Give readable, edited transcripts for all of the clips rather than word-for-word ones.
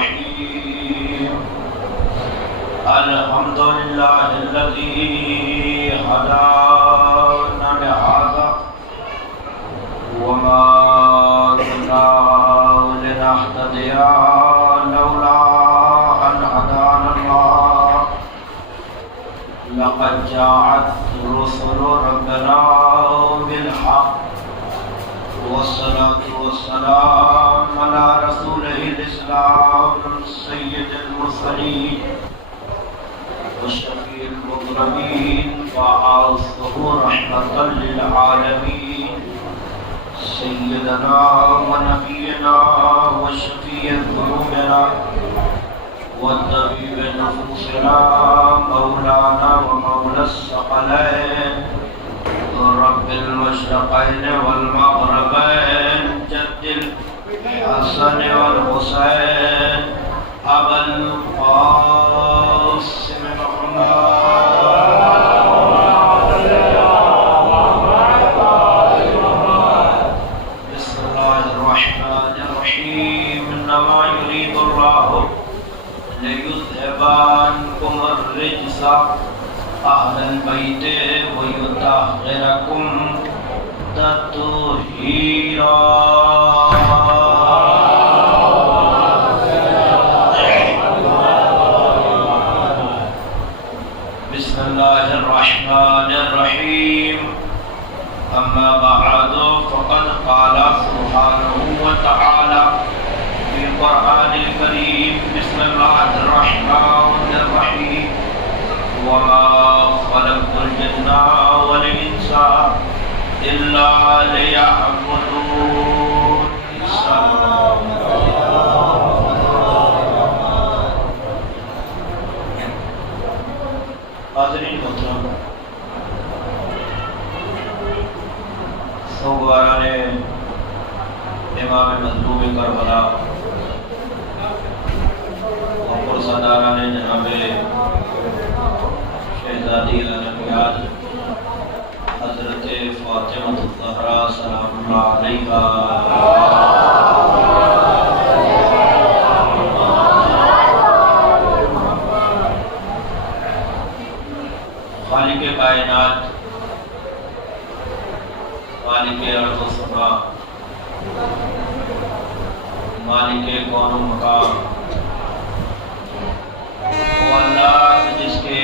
الرحيم الحمد لله الذي هدانا لهذا وما كنا لنهتدي لولا أن هدانا الله لقد جاءت رسل ربنا بالحق والصلاة والسلام على رسوله الإسلام سيد المرسلين وشفيع المذنبين وعاصه رحمة للعالمين سيدنا ونبينا وشفيع ذنوبنا وطبيب نفوسنا مولانا ومولى الثقلين رب المشرقين والمغربين جد الحسن والحسين أبا القاسم بسم الله الرحمن الرحيم إنما يريد الله ليذهب عنكم الرجس أهل البيت ويطهركم تطهيرا بسم الله الرحمن الرحيم أما بعد فقد قال سبحانه وتعالى في القرآن الكريم بسم الله الرحمن الرحيم وما خلقت الجن والإنس إلا ليعبدون حاضرین محترم سوگواران امام مظلوم کربلا اور پرساداران جناب شہزادی الانبیاء حضرت فاطمہ الزہرا سلام اللہ علیہا خالق کائنات مالک ارض و سما مالک کون و مقام وہ اللہ جس کے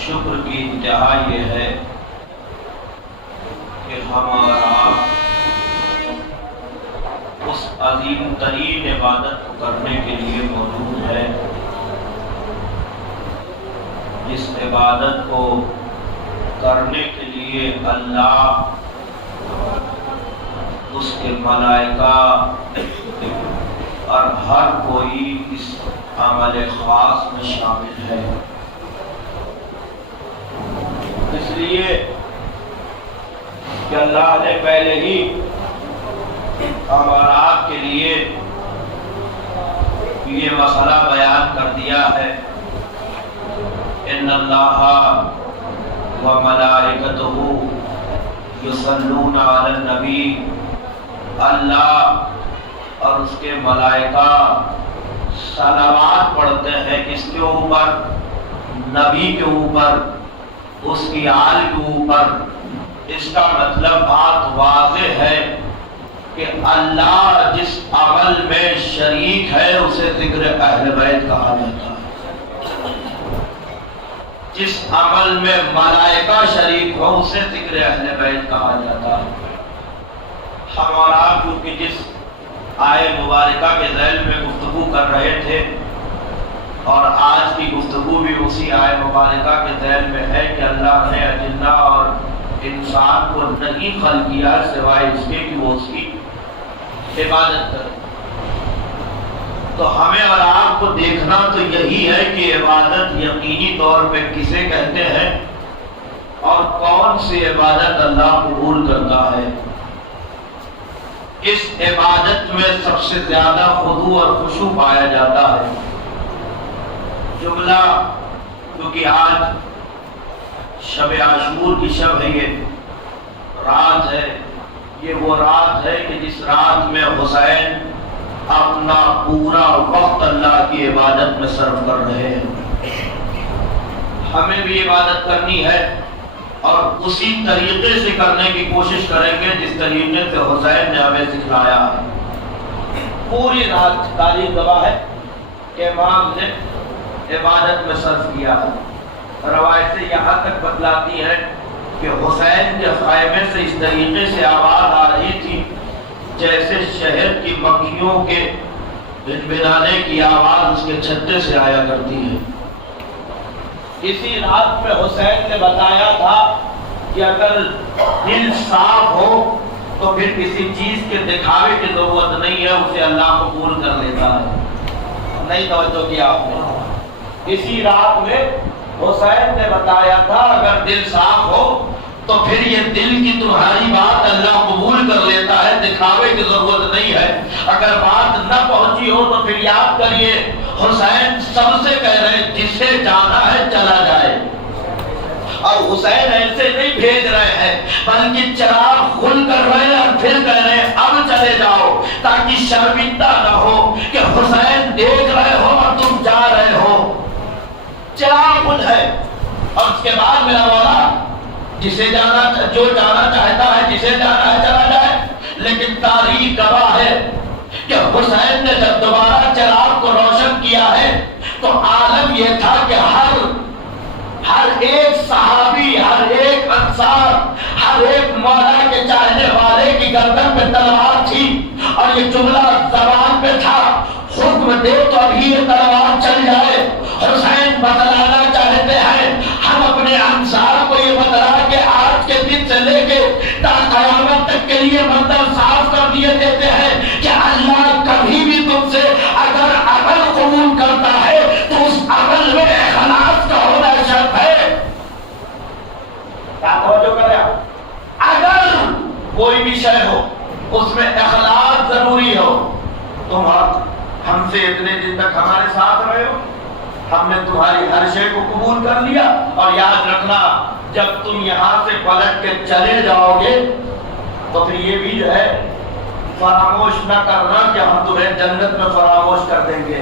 شکر کی انتہا یہ ہے کہ ہم اور آپ اس عظیم ترین عبادت کو کرنے کے لیے موجود ہے جس عبادت کو کرنے کے لیے اللہ اس کے ملائکہ اور ہر کوئی اس عمل خاص میں شامل ہے اس لیے کہ اللہ نے پہلے ہی ہمارا کے لیے یہ مسئلہ بیان کر دیا ہے ان اللہ وملائکتہ یصلون علی النبی اللہ اور اس کے ملائکہ صلوات پڑھتے ہیں کس کے اوپر نبی کے اوپر اس کی آل کے اوپر اس کا مطلب بات واضح ہے کہ اللہ جس عمل میں شریک ہے اسے ذکر اہل بیت کہا جاتا ہے جس عمل میں ملائکہ شریک ہو اسے ذکر اہل بیت کہا جاتا ہے ہم اور آپ کیونکہ جس آئے مبارکہ کے ذیل میں گفتگو کر رہے تھے اور آج کی گفتگو بھی اسی آئے مبارکہ کے ذیل میں ہے کہ اللہ نے جنہ اور انسان کو نہیں خلق کیا سوائے اس کے کہ وہ اس کی عبادت کرے تو ہمیں اور آپ کو دیکھنا تو یہی ہے کہ عبادت یقینی طور پہ کسے کہتے ہیں اور کون سی عبادت اللہ قبول کرتا ہے اس عبادت میں سب سے زیادہ خضوع اور خشوع پایا جاتا ہے جملہ کیونکہ آج شب عاشور کی شب ہے یہ رات ہے یہ وہ رات ہے کہ جس رات میں حسین اپنا پورا وقت اللہ کی عبادت میں صرف کر رہے ہیں۔ ہمیں بھی عبادت کرنی ہے اور اسی طریقے سے کرنے کی کوشش کریں گے جس طریقے سے حسین نے ہمیں سکھلایا ہے۔ پوری رات تاریخ گواہ ہے کہ امام نے عبادت میں صرف کیا ہے۔ روایتیں یہاں تک بتلاتی ہیں کہ حسین کے خیمے سے اس طریقے سے آواز آ رہی تھی جیسے شہر کی مکھیوں کے بنبنانے کی آواز اس کے چھتے سے آیا کرتی ہے۔ اسی رات میں حسین نے بتایا تھا کہ اگر دل صاف ہو تو پھر کسی چیز کے دکھاوے کی ضرورت نہیں ہے، اسے اللہ قبول کر لیتا ہے۔ نہیں توجہ کیا آپ نے؟ اسی رات میں حسین نے بتایا تھا اگر دل صاف ہو تو پھر یہ دل کی تمہاری بات اللہ قبول کر لیتا ہے، دکھاوے کی ضرورت نہیں ہے۔ اگر بات نہ پہنچی ہو تو پھر یاد کریے حسین سب سے کہہ رہے جسے جانا ہے چلا جائے، اور حسین ایسے نہیں بھیج رہے ہیں بلکہ چراغ کھل کر رہے ہیں اور پھر کہہ رہے ہیں اب چلے جاؤ، تاکہ شرمندہ نہ ہو کہ حسین دیکھ رہے ہو اور تم جا رہے ہو۔ چراغ کھل ہے اور اس کے بعد میرا مولا جسے جانا جو جانا چاہتا ہے جسے جانا ہے چلا جائے، لیکن تاریخ گواہ ہے کہ حسین نے جب دوبارہ چراغ کو روشن کیا ہے تو عالم یہ تھا کہ ہر ایک صحابی، ہر ایک انصار، ہر ایک مولا کے چاہنے والے کی گردن پہ تلوار تھی، اور یہ جملہ زبان پہ تھا حکم دے تو ابھی یہ تلوار چل جائے۔ حسین بتلانا چاہتے ہیں ہم اپنے انصار کو یہ بتلا کہ آج کے دن سے لے کے تا قیامت تک کے لیے مندر صاف کر دیے دیتے ہیں کہ اللہ کبھی بھی تم سے اگر عمل قبول کرتا ہے تو اس عمل میں اخلاص کا ہونا شرط ہے۔ کیا توجہ کریں آپ؟ اگر کوئی بھی شے ہو اس میں اخلاص ضروری ہو۔ تم ہم سے اتنے دن تک ہمارے ساتھ رہے ہو، ہم نے تمہاری ہر شے کو قبول کر لیا، اور یاد رکھنا جب تم یہاں سے پلٹ کے چلے جاؤ گے تو پھر یہ بھی جو ہے فراموش نہ کرنا کہ ہم تمہیں جنت میں فراموش کر دیں گے،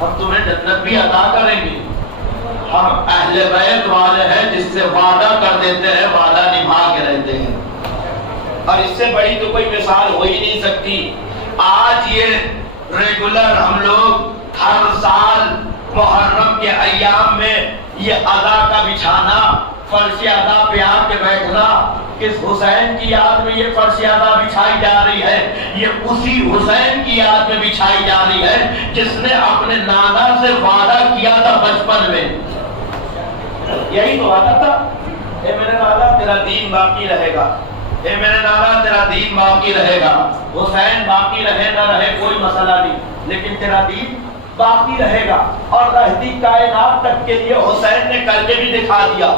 ہم تمہیں جنت بھی عطا کریں گے۔ ہم اہل بیت والے ہیں جس سے وعدہ کر دیتے ہیں، وعدہ نبھا کے رہتے ہیں، اور اس سے بڑی تو کوئی مثال ہو ہی نہیں سکتی۔ آج یہ ریگولر ہم لوگ ہر سال محرم کے ایام میں یہ ادا کا بچھانا، فرش ادا پہ آ کے بیٹھنا، کس حسین کی یاد میں یہ فرش ادا بچھائی جا رہی ہے؟ یہ اسی حسین کی یاد میں بچھائی جا رہی ہے جس نے اپنے نانا سے وعدہ کیا تھا بچپن میں۔ یہی تو وعدہ تھا، اے میرے نانا تیرا دین باقی رہے گا، اے میرے نانا تیرا دین باقی رہے گا۔ حسین باقی رہے نہ رہے کوئی مسئلہ نہیں، لیکن تیرا دین باقی رہے گا، اور رہتی کائنات تک کے لیے حسین نے کر کے بھی دکھا دیا۔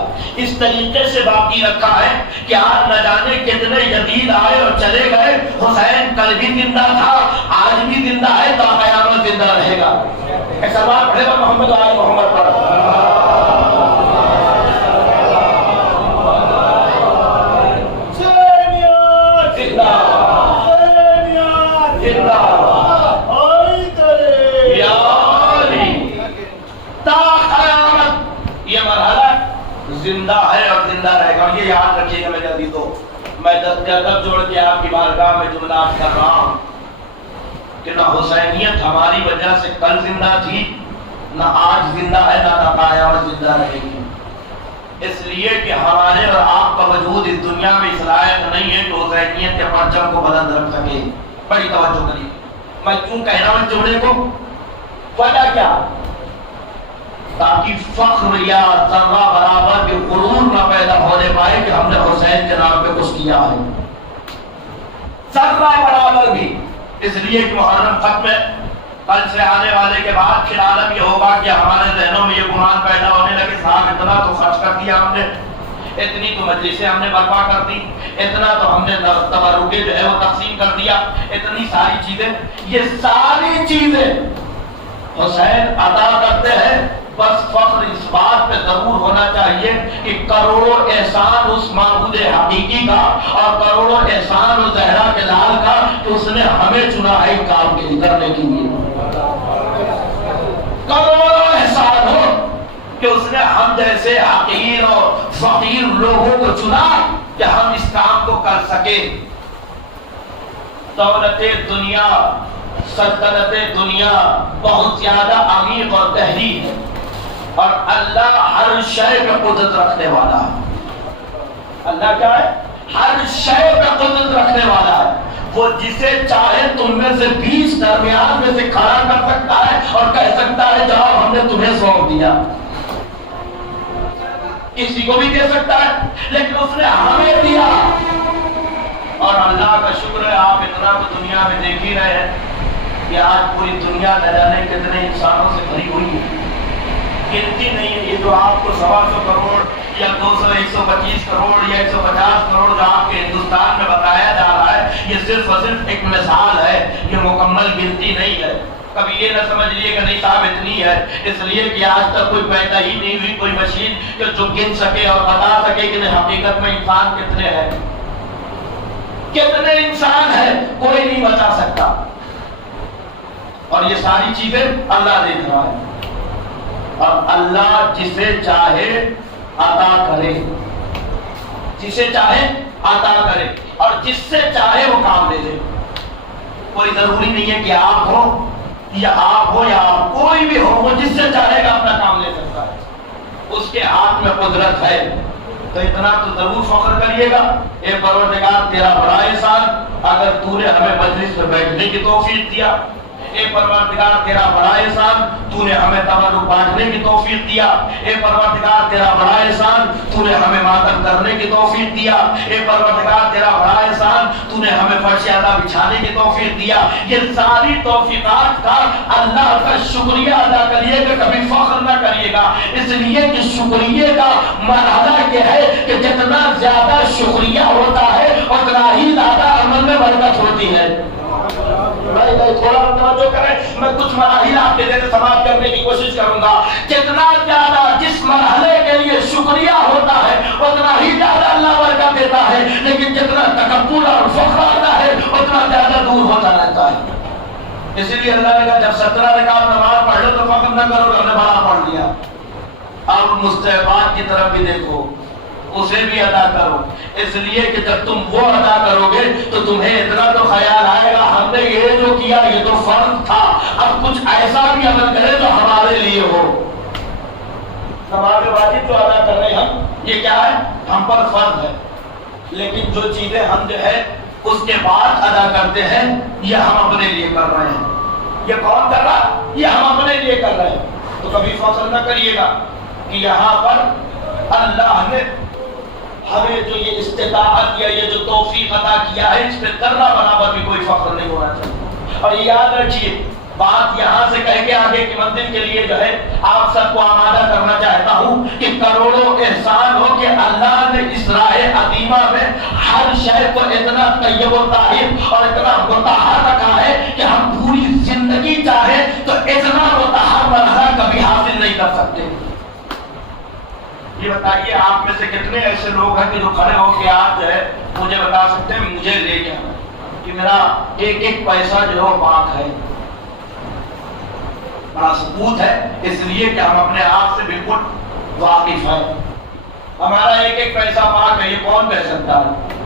اس طریقے سے باقی رکھا ہے کہ آج نہ جانے کتنے یزید آئے اور چلے گئے، حسین کل بھی زندہ تھا، آج بھی زندہ ہے، تا قیامت زندہ رہے گا۔ ایسا بات پڑھے گا محمد و آل محمد پر۔ زندہ ہے اور زندہ رہے گا، یہ یاد رکھیے گا۔ میں جلدی تو میں دب جوڑ کے آپ کی بارگاہ میں جملات کر رہا ہوں کہ نہ حسینیت ہماری وجہ سے کل زندہ تھی، نہ آج زندہ ہے، نہ قیامت زندہ رہے گی۔ اس لیے کہ ہمارے اور آپ کا وجود اس دنیا میں اس لائق نہیں ہے کہ حسینیت کے پرچم کو بلند رکھ سکے۔ بڑی توجہ کریے، میں کیوں کہہ رہا ہوں جملے کو، وجہ کیا؟ تاکہ فخر یا ذرہ برابر کے غرور نہ پیدا ہونے پائے کہ ہم نے حسین کے نام پہ کچھ کیا ہے، ذرہ برابر بھی۔ اس لیے کہ محرم ختم ہے، کل سے آنے والے کے بعد پھر عالم یہ ہوگا کہ ہمارے ذہنوں میں یہ گمان پیدا ہونے لگے صاحب اتنا تو خرچ کر دیا ہم نے، اتنی تو مجلسیں ہم نے برپا کر دی، اتنا تو ہم نے تبرکے جو ہے وہ تقسیم کر دیا، اتنی ساری چیزیں، یہ ساری چیزیں حسین عطا کرتے ہیں بس فخر اس بات پہ ضرور ہونا چاہیے کہ کروڑوں احسان اس معبود حقیقی کا اور کروڑوں احسان اس زہرا کے لال کا کہ اس نے ہمیں چنا ہے کام کے کرنے کے لیے. کروڑوں احسان ہو کہ اس نے ہم جیسے حقیر اور فقیر لوگوں کو چنا کہ ہم اس کام کو کر سکے. دولت دنیا، سلطنت دنیا بہت زیادہ عمیق اور گہری ہے اور اللہ ہر شے پہ قدرت رکھنے والا ہے. اللہ کیا ہے؟ ہر شے پہ قدرت رکھنے والا ہے. وہ جسے چاہے تم میں سے 20 درمیان میں سے کھڑا کر سکتا ہے اور کہہ سکتا ہے جاؤ ہم نے تمہیں سونپ دیا. کسی کو بھی دے سکتا ہے لیکن اس نے ہمیں دیا. اور اللہ کا شکر ہے آپ اتنا تو دنیا میں دیکھ ہی رہے ہیں کہ آج پوری دنیا نہ جانے کتنے انسانوں سے بھری ہوئی ہے. گنتی نہیں ہے. یہ جو آپ کو 125 کروڑ یا 200 125 کروڑ یا 150 کروڑ جو آپ کے ہندوستان میں بتایا جا رہا ہے یہ صرف اور صرف ایک مثال ہے. یہ مکمل گنتی نہیں ہے. کبھی یہ نہ سمجھ لیے کہ نہیں صاحب اتنی ہے اس لیے کہ آج تک کوئی پیدا ہی نہیں ہوئی کوئی مشین کہ جو گن سکے اور بتا سکے کہ حقیقت میں انسان کتنے ہیں. کتنے انسان ہیں کوئی نہیں بتا سکتا. اور یہ ساری چیزیں اللہ دیکھ رہا ہے اور اللہ جسے چاہے عطا کرے، جسے چاہے عطا کرے اور جس سے چاہے وہ کام لے لے. کوئی ضروری نہیں ہے کہ آپ ہو یا آپ ہو یا آپ کوئی بھی ہو، وہ جس سے چاہے گا اپنا کام لے سکتا ہے. اس کے ہاتھ میں قدرت ہے. تو اتنا تو ضرور فخر کریے گا. اے پروردگار تیرا بڑا احسان اگر تو نے ہمیں مجلس میں بیٹھنے کی توفیق دیا. اے پروردگار تیرا بڑا احسان تو نے ہمیں تبرک بانٹنے کی توفیق دیا. اے پروردگار تیرا بڑا احسان تو نے ہمیں ماتم کرنے کی توفیق دیا. اے پروردگار تیرا بڑا احسان تو نے ہمیں فرش ادا بچھانے کی توفیق دیا. یہ ساری توفیقات کا اللہ کا شکریہ ادا کریے گا، کبھی فخر نہ کریے گا. اس لیے کہ شکریہ کا مرحلہ یہ ہے کہ جتنا زیادہ شکریہ ہوتا ہے اتنا ہی زیادہ عمل میں برکت ہوتی ہے. تھوڑا توجہ کریں، میں کچھ مراحل آپ کے ذریعے سماعت کرنے کی کوشش کروں گا. جتنا زیادہ جس مرحلے کے لیے شکریہ ہوتا ہے اتنا ہی زیادہ اللہ برکت دیتا ہے، لیکن جتنا تکبر اور فخر آتا ہے اتنا زیادہ دور ہوتا رہتا ہے. اسی لیے اللہ نے کہا جب 17 رکعت نماز پڑھ لو تو فخر نہ کرو کہ ہم نے بڑا پڑھ لیا. اب مستحبات کی طرف بھی دیکھو، اسے بھی ادا کرو. اس لیے کہ جب تم وہ ادا کرو گے تو تمہیں اتنا تو خیال آئے گا ہم نے یہ جو کیا یہ تو فرض تھا، اب کچھ ایسا بھی عمل کرے جو ہمارے لیے ہو. ہمارے واجب جو ادا کر رہے ہیں ہم، یہ کیا ہے؟ ہم پر فرض ہے. لیکن جو چیزیں ہم جو ہے اس کے بعد ادا کرتے ہیں یہ ہم اپنے لیے کر رہے ہیں. یہ کون کر رہا؟ یہ ہم اپنے لیے کر رہے ہیں. تو کبھی فخر نہ کریے گا کہ یہاں پر اللہ نے ہمیں جو یہ استطاعت یا یہ جو توفیق عطا کیا ہے اس پہ ذرہ برابر بھی کوئی فخر نہیں ہونا چاہیے. اور یہ یاد رکھیے بات یہاں سے کہہ کے آگے کی منزل کے لیے جو ہے آپ سب کو آمادہ کرنا چاہتا ہوں کہ کروڑوں احسان ہو کہ اللہ نے اس راہ عظیمہ میں ہر شے کو اتنا طیب و طاہر اور اتنا مطہر رکھا ہے کہ ہم پوری زندگی چاہیں تو اتنا مطہر مرحلہ کبھی حاصل نہیں کر سکتے. یہ بتائیے آپ میں سے کتنے ایسے لوگ ہیں کہ جو کھڑے ہو کے آج جو ہے مجھے بتا سکتے ہیں مجھے لے جانا کہ میرا ایک ایک پیسہ جو ہے پاک ہے. بڑا ثبوت ہے اس لیے کہ ہم اپنے آپ سے بالکل واقف ہیں. ہمارا ایک ایک پیسہ پاک ہے. یہ کون کہہ سکتا ہے؟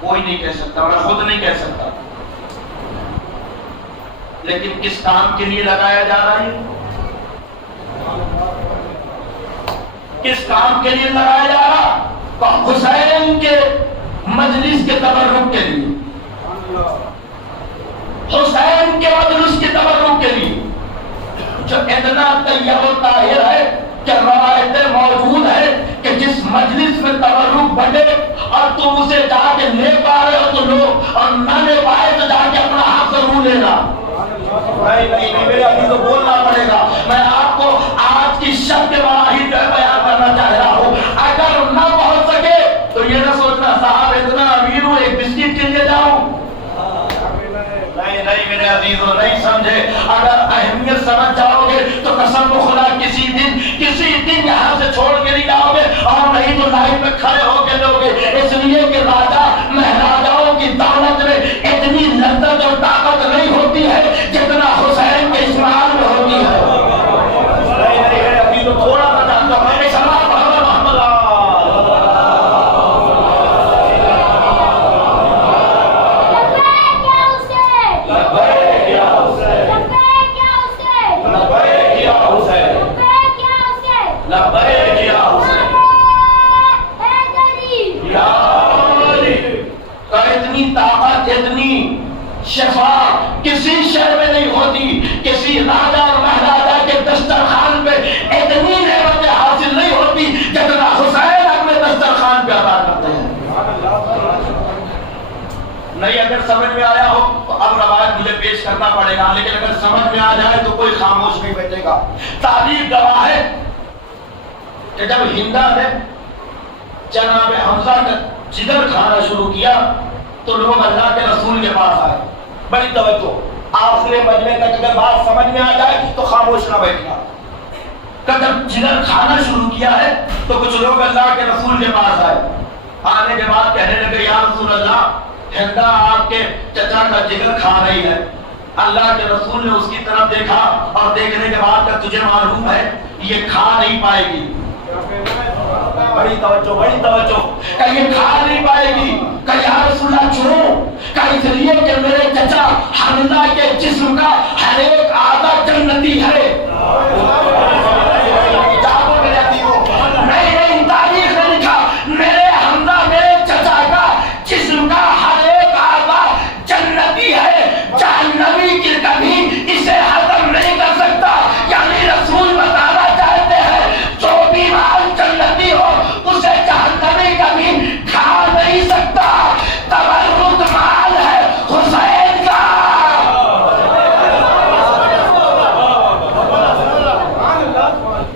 کوئی نہیں کہہ سکتا. میں خود نہیں کہہ سکتا. لیکن کس کام کے لیے لگایا جا رہا ہے؟ کس کام کے لیے لگایا جا رہا؟ حسین کے مجلس کے تبرک کے لیے. حسین کے مجلس کے تبرک کے لیے جو اتنا طیب و طاہر ہے کہ روایتیں موجود ہے کہ جس مجلس میں تبرک بڑھے اور تم اسے جا کے لے پا رہے ہو تو لو اور نہ لے پائے تو جا کے اپنا ہاتھ ضرور لینا. نہیں میرے ابھی تو بولنا پڑے گا. میں آپ کو آج کی شب کے مراحل جو ہے بیان کرنا چاہ رہا ہوں. اگر نہ پہنچ سکے تو یہ نہ سوچنا صاحب اتنا امیر ہوں ایک بسکٹ کے لیے جاؤں. نہیں میرے عزیزوں نہیں سمجھے. اگر اہمیت سمجھ جاؤ گے تو قسم خدا کسی جو لائن میں کھڑے ہو کے لوگ اس لیے کہ راجا مہاراجاؤں کی دولت میں اتنی لذت اور طاقت نہیں ہوتی ہے جتنا حسین کے اسلام میں ہوتی ہے. ابھی تو تھوڑا سا جانتا ہوں شفا کسی شہر میں نہیں ہوتی. کسی راجا اور مہاراجا کے دسترخوان پہ اتنی نعمتیں حاصل نہیں ہوتی جتنا حسین اپنے دسترخوان پہ عطا کرتے ہیں. نہیں اگر سمجھ میں آیا ہو تو اب روایت مجھے پیش کرنا پڑے گا, لیکن اگر سمجھ میں آ جائے تو کوئی خاموش نہیں بیٹھے گا. تاریخ گواہ ہے کہ جب ہندا نے جناب حمزہ کا جگر کھانا شروع کیا تو لوگ اللہ کے رسول کے پاس آئے. بڑی توجہ, آخر مجمع تک اگر بات سمجھ میں آ جائے تو خاموش نہ بیٹھنا. جب جگر کھانا شروع کیا ہے تو کچھ لوگ اللہ کے رسول کے پاس آئے. آنے کے بعد کہنے لگے یا رسول اللہ, ہندا آپ کے چچا کا جگر کھا رہی ہے. اللہ کے رسول نے اس کی طرف دیکھا اور دیکھنے کے بعد کہ تجھے معلوم ہے یہ کھا نہیں پائے گی. بڑی توجہ کہ یہ کھا نہیں پائے گی. کہ یا رسول اللہ کیوں؟ کہ اس لیے کہ میرے چچا حمزہ کے جسم کا ہر ایک آدھا جنتی ہے. نہیں تاریخ نے لکھا میرے حمزہ میرے چچا کا جسم کا ہر ایک آدھا جنتی ہے, جہنمی کی کبھی اسے ہضم نہیں کر سکتا. یعنی رسول بتانا چاہتے ہیں جو بھی مال جنتی ہو اسے جہنمی کبھی کھا نہیں سکتا. تبرک مال ہے حسین کا.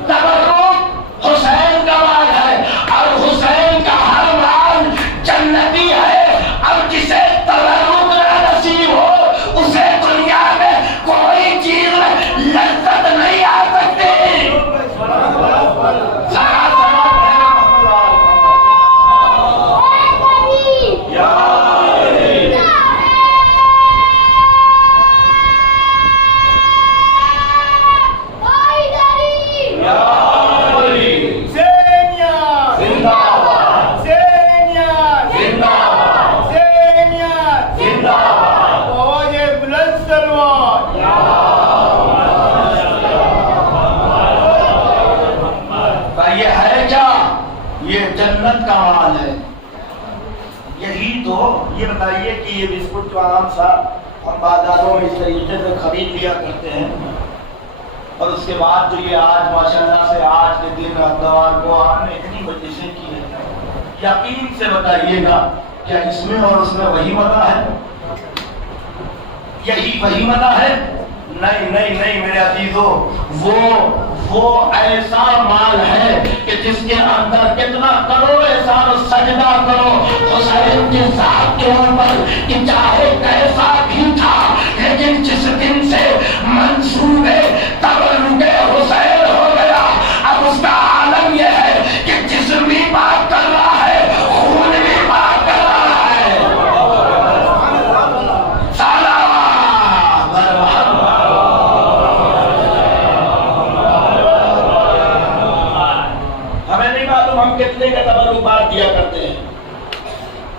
تبرک حسین کا مال ہے اور حسین کا ہر مال جنتی ہے. اب جسے تبرک نہ نصیب ہو اسے دنیا میں کوئی چیز لذت نہیں آ سکتی. جنت کا مال ہے. یہی تو یہ بتائیے کہ یہ بسکٹ جو عام سا ہم بازاروں میں اس طریقے سے خرید لیا کرتے ہیں اور اس کے بعد جو یہ آج ماشاءاللہ سے آج کے دن اتوار کو ہم نے اتنی بچشیں کی ہے, یقین سے بتائیے گا کیا اس میں اور اس میں وہی مزہ ہے؟ یہی وہی مزہ ہے؟ نہیں میرے عزیزو, وہ ایسا مال ہے کہ جس کے اندر کتنا کرو احسان و سجدہ کرو حسین کے ذات کے اوپر کہ چاہے کیسا بھی تھا, لیکن جس دن سے منصوب تبرک حسین ہو گیا اب اس کا عالم یہ ہے کہ جسم بھی پاک کر رہا ہے, خون بھی پاک کر رہا ہے. ہم کتنے کا تبرک دیا کرتے ہیں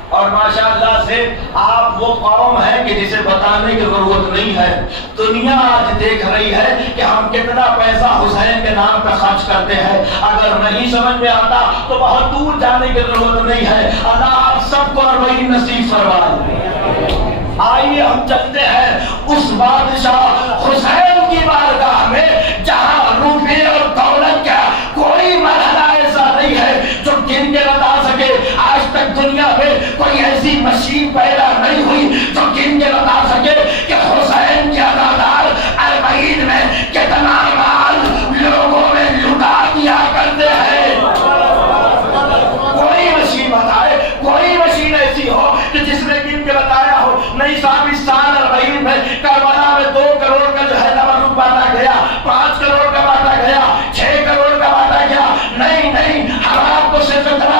اور ماشاءاللہ سے آپ وہ قوم ہے کہ جسے بتانے کی ضرورت نہیں ہے. دنیا آج دیکھ رہی ہے کہ ہم کتنا پیسہ حسین کے نام پہ خرچ کرتے ہیں. اگر نہیں سمجھ میں آتا تو بہت دور جانے کی ضرورت نہیں ہے. اللہ آپ سب کو وہی نصیب فرمائے. آئیے ہم چلتے ہیں اس بادشاہ حسین کی بارگاہ میں جہاں روپے اور دولت کا کوئی مرحلہ ایسا نہیں ہے جو گن کے بتا سکے. آج تک دنیا میں کوئی ایسی مشین پیدا نہیں ہوئی جو گن کے بتا سکے کہ حسین کے ادادار اربعین میں کتنا مال لوگوں میں لٹا دیا کرتے ہیں. کوئی مشین بتائے, کوئی مشین ایسی ہو کہ جس نے گن کے بتایا ہو. نہیں صاحب اس سال اربعین میں کربلا میں 2 کروڑ کا جو ہے تبرک بانٹا گیا, 5 کروڑ کا بانٹا گیا, 6 کروڑ کا بانٹا گیا. نہیں ہم آپ کو صرف اتنا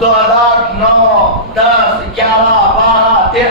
2009, 10, 11, 12, 13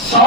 100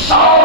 100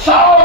100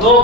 2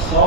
100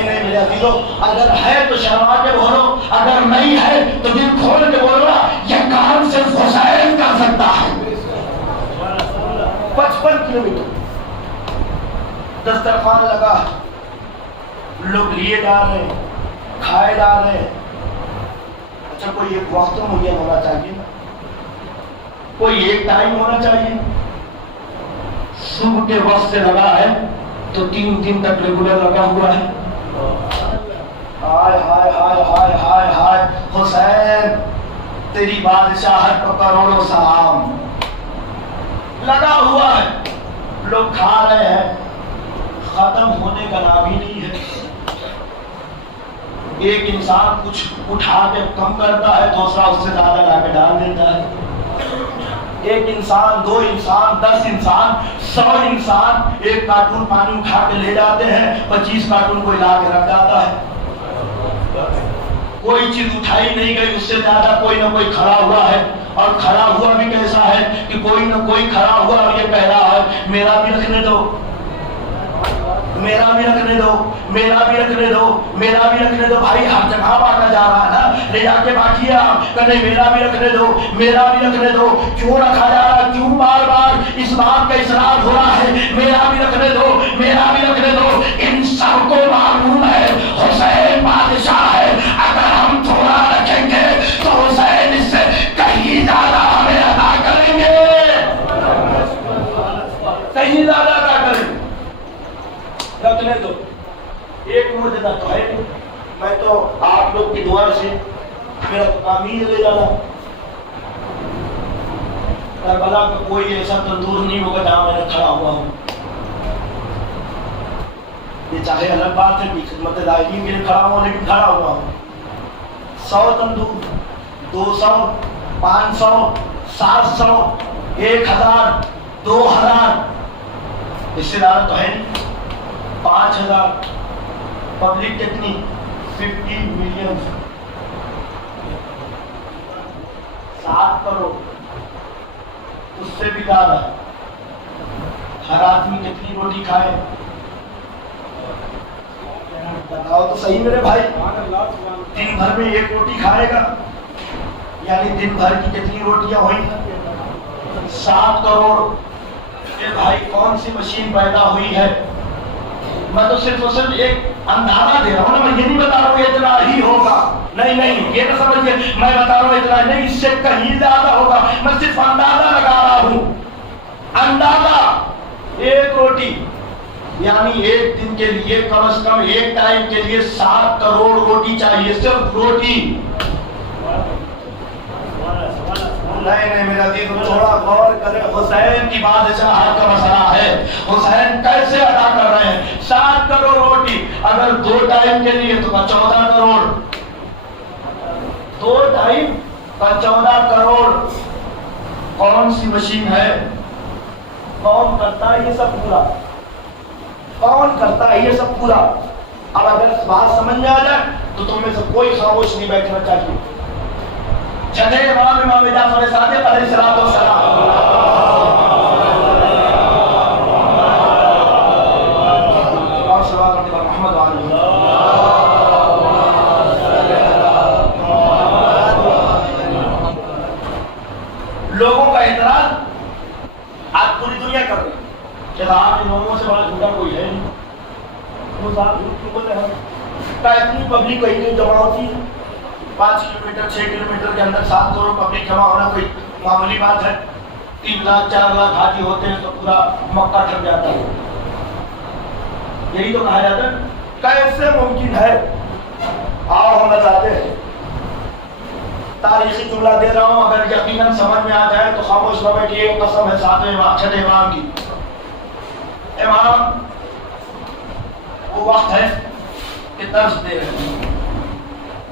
نہیں میرے عزیزو، اگر ہے تو شرما کے بولو، اگر نہیں ہے تو دل کھول کے بولو نا، یہ کام صرف حسین کر سکتا ہے۔ 55 کلومیٹر دسترخوان لگا، لوگ لیے جا رہے ہیں، کھائے جا رہے ہیں۔ اچھا کوئی ایک وقت تو مجھے ہونا چاہیے نا، کوئی ایک ٹائم ہونا چاہیے۔ صبح کے وقت سے لگا ہے تو 3 دن تک ریگولر لگا ہوا ہے۔ ہائے ہائے ہائے ہائے ہائے ہائے حسین، تیری بادشاہت کو کروڑوں سلام۔ لگا ہوا ہے، لوگ کھا رہے ہیں، ختم ہونے کا نام ہی نہیں ہے۔ ایک انسان کچھ اٹھا کے کم کرتا ہے، دوسرا اس سے زیادہ لا کے ڈال دیتا ہے۔ ایک انسان، 2 انسان، 10 انسان، 100 انسان ایک کارٹون پانی اٹھا کے لے جاتے ہیں، 25 کارٹون کوئی لا کے رکھ جاتا ہے۔ کوئی چیز اٹھائی نہیں گئی، اس سے زیادہ کوئی نہ کوئی کھڑا ہوا ہے، اور کھڑا ہوا بھی کیسا ہے کہ کوئی نہ کوئی کھڑا ہوا اور یہ کہہ رہا ہے میرا بھی رکھنے دو، میرا بھی رکھنے دو، میرا بھی رکھنے دو، میرا بھی رکھنے دو۔ بھائی ہر جگہ بانٹا جا رہا ہے نا، لے جا کے بانٹیے آپ، کہنے میرا بھی رکھنے دو، میرا بھی رکھنے دو۔ کیوں رکھا جا رہا ہے؟ کیوں بار بار اس بات کا اصرار ہو رہا ہے میرا بھی رکھنے دو، میرا بھی رکھنے دو؟ ان سب کو معلوم ہے حسین بادشاہ ہے، اگر ہم تھوڑا رکھیں گے تو حسین اس سے کہیں زیادہ ہمیں ادا کریں گے، کہیں زیادہ ادا کریں گے۔ رکھنے دو، ایک معجزہ تو ہے نہیں، میں تو آپ لوگ کی دعا سے میرا تو کام ہی لے جانا۔ کربلا کا کوئی ایسا تندور نہیں ہوگا جہاں میں نے کھڑا ہوا ہوں۔ یہ چاہے الگ بات ہے کہ خدمت داعیین کے لیے کھڑا ہوں، لیکن کھڑا ہوا ہوں۔ 100 تندور، 200، 500، 700، 1000، 2000، اس سے زیادہ تو ہے نہیں۔ 5000 پبلک کتنی؟ 50 ملین، 7 کروڑ، اس سے بھی زیادہ۔ ہر آدمی کتنی روٹی کھائے؟ بتاؤ تو صحیح میرے بھائی، دن بھر میں 1 روٹی کھائے گا، یعنی دن بھر کی کتنی روٹیاں ہوئی؟ 7 کروڑ۔ یہ بھائی کون سی مشین پیدا ہوئی ہے؟ میں تو صرف ایک اندازہ دے رہا ہوں نا، میں یہ نہیں بتا رہا ہوں اتنا ہی ہوگا، نہیں نہیں، یہ نہ سمجھیے میں بتا رہا ہوں اتنا نہیں، اس سے کہیں زیادہ ہوگا، میں صرف اندازہ لگا رہا ہوں۔ اندازہ 1 روٹی، یعنی ایک دن کے لیے کم از کم ایک ٹائم کے لیے 7 کروڑ روٹی چاہیے، صرف روٹی۔ نہیں میرا عزیز تھوڑا غور کرے، حسین کی بادشاہت کا مسئلہ ہے، حسین کیسے ادا کر رہے ہیں؟ 7 کروڑ روٹی، اگر 2 ٹائم کے لیے تو 14 کروڑ، 2 ٹائم کا 14 کروڑ۔ کون سی مشین ہے؟ کون کرتا ہے یہ سب پورا؟ کون کرتا ہے یہ سب پورا؟ اب اگر اس بات سمجھ میں آ جائے تو تم میں سے کوئی خاموش نہیں بیٹھنا چاہیے۔ چھٹے امام جعفر صادق علیہ الصلوۃ والسلام، محمد لوگوں کا اعتراض آج پوری دنیا کر رہی ہے کہ آپ ان لوگوں سے بڑا جھوٹا کوئی ہے نہیں، وہ صاحب جھوٹ کیوں بولتے ہیں؟ اتنی پبلک کہیں جمع ہوتی ہے، 5 کلومیٹر 6 کلومیٹر کے اندر 7 کروڑ پبلک جمع ہونا کوئی معمولی بات ہے؟ 3 لاکھ 4 لاکھ حاجی ہوتے ہیں تو پورا مکہ ٹھپ جاتا ہے، یہی تو کہا جاتا ہے۔ کیسے ممکن ہے؟ آؤ ہم بتاتے ہیں، تاریخی جملہ دے رہا ہوں، اگر یقیناً سمجھ میں آ جائے تو خاموش نہ بیٹھیے، قسم ہے 7ویں امام 6 امام کی۔ امام وہ وقت ہے کہ درس دے رہے ہیں،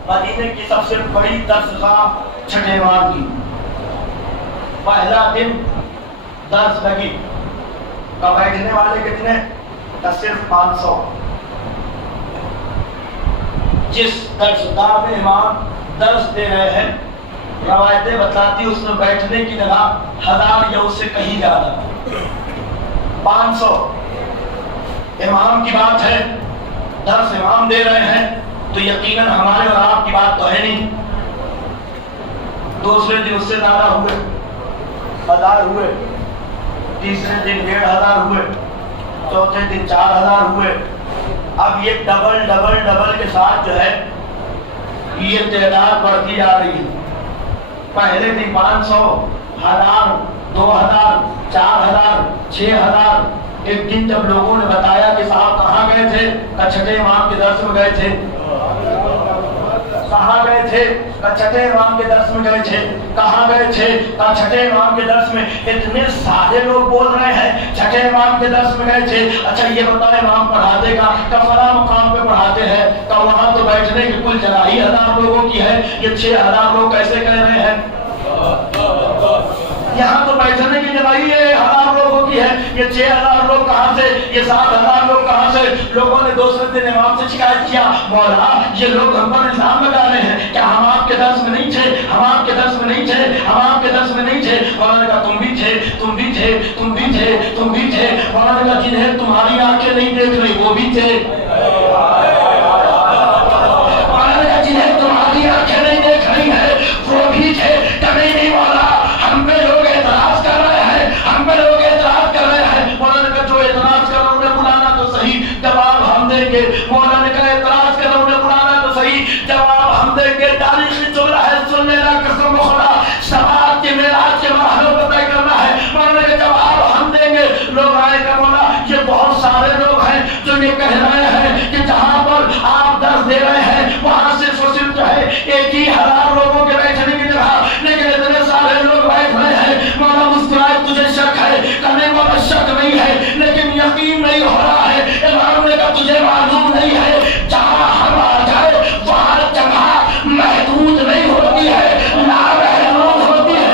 مدینے کی سب سے بڑی درس گاہ 6 امام کی۔ پہلا دن درس لگی، کا بیٹھنے والے کتنے؟ صرف 500۔ جس درس گاہ میں امام درس دے رہے ہیں، روایتیں بتاتی اس میں بیٹھنے کی جگہ 1000 یا اس سے کہیں زیادہ، 500۔ امام کی بات ہے، درس امام دے رہے ہیں تو یقیناً ہمارے اور آپ کی بات تو ہے نہیں. دوسرے دن اس سے زیادہ ہوئے, 1000 ہوئے, تیسرے دن 1500 ہوئے, چوتھے دن 4000 ہوئے. اب یہ ڈبل کے ساتھ جو ہے یہ تعداد بڑھتی جا رہی ہے. پہلے دن 500, 1000, 2000, 4000, 6000. ایک دن جب لوگوں نے بتایا کہ صاحب کہاں گئے تھے, چھٹے امام کے درس میں گئے تھے. کہاں گئے تھے؟ چھٹے امام کے درس میں گئے تھے. کہاں گئے تھے؟ چھٹے امام کے درس میں. اتنے سارے لوگ بول رہے ہیں چھٹے امام کے درس میں گئے تھے. اچھا یہ بتائیں امام پڑھاتے کا فلاں مقام پہ پڑھاتے ہیں, تو وہاں تو بیٹھنے کی کل جگہ ہی 1000 لوگوں کی ہے, یہ 6000 لوگ کیسے کہہ رہے ہیں؟ یہاں تو بیٹھنے کی جگہ ہی 1000 لوگوں کی ہے, یہ 6000 لوگ کہاں سے, یہ 7000 لوگ کہاں سے؟ لوگوں نے دوسرے دن امام سے شکایت کیا, مولا یہ لوگ ہم پر الزام لگا رہے ہیں کہ ہم آپ کے درس میں نہیں تھے, ہم آپ کے درس میں نہیں تھے, ہم آپ کے درس میں نہیں تھے. مولانا نے کہا تم بھی تھے, تم بھی تھے, تم بھی تھے, تم بھی تھے. مولانا نے کہا جنہیں تمہاری آنکھیں نہیں دیکھ رہی وہ بھی تھے. مولانا نے کہا جنہیں تمہاری آنکھیں نہیں دیکھ رہی ہے وہ بھی تھے. کبھی نہیں مولا, ہم پہ لوگ اعتراض کر رہے ہیں, ہم پہ لوگ اعتراض کر رہے ہیں. مولانا نے کہا جو اعتراض کر رہے ہیں انہیں بلانا تو صحیح, جواب ہم دیں گے. مولانا نے کہا اعتراض کر رہے ہیں انہیں بلانا تو صحیح, جواب ہم دیں گے. تاریخی جملہ ہے, سن لینا قسم خدا, سماعت کے معراج کے مرحلوں کو طے کرنا ہے. مولانا نے کہا جواب ہم دیں گے. لوگ آئے کہ مولا یہ بہت سارے لوگ ہیں جو یہ کہہ رہے ہیں کہ جہاں پر آپ درس دے رہے ہیں وہاں صرف و صرف جو ہے 1000 لوگوں کے بیٹھنے کی جگہ, لیکن اتنے سارے لوگ بیٹھ رہے ہیں. مولا مسکرائے, تجھے شک ہے؟ کہنے والا شک نہیں ہے لیکن یقین نہیں ہو رہا ہے. امام نے کہا تجھے معلوم نہیں ہے جہاں ہم آ جائے وہاں جگہ محدود نہیں ہوتی ہے, لامحدود ہوتی ہے.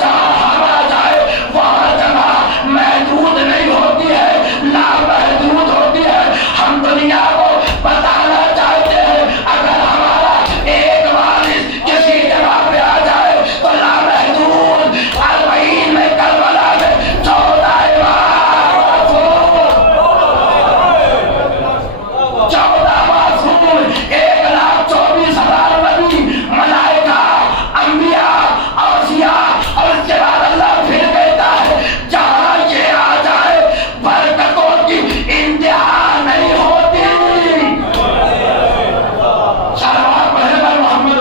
جہاں ہم آ جائے وہاں جگہ محدود نہیں ہوتی ہے, لامحدود ہوتی ہے. ہم دنیا کو بتانا چاہتے ہیں اگر ہمارا ایک وارث کسی جگہ پہ آ جائے تو لامحدود 40 میں کربلا میں 14 معصوم 1,24,000 نبی, ملائکہ, انبیاء, اوصیاء, اور اس کے بعد اللہ پھر کہتا ہے جہاں یہ آ جائے برکتوں کی انتہا نہیں ہوتی. صلوات پڑھے بر محمد.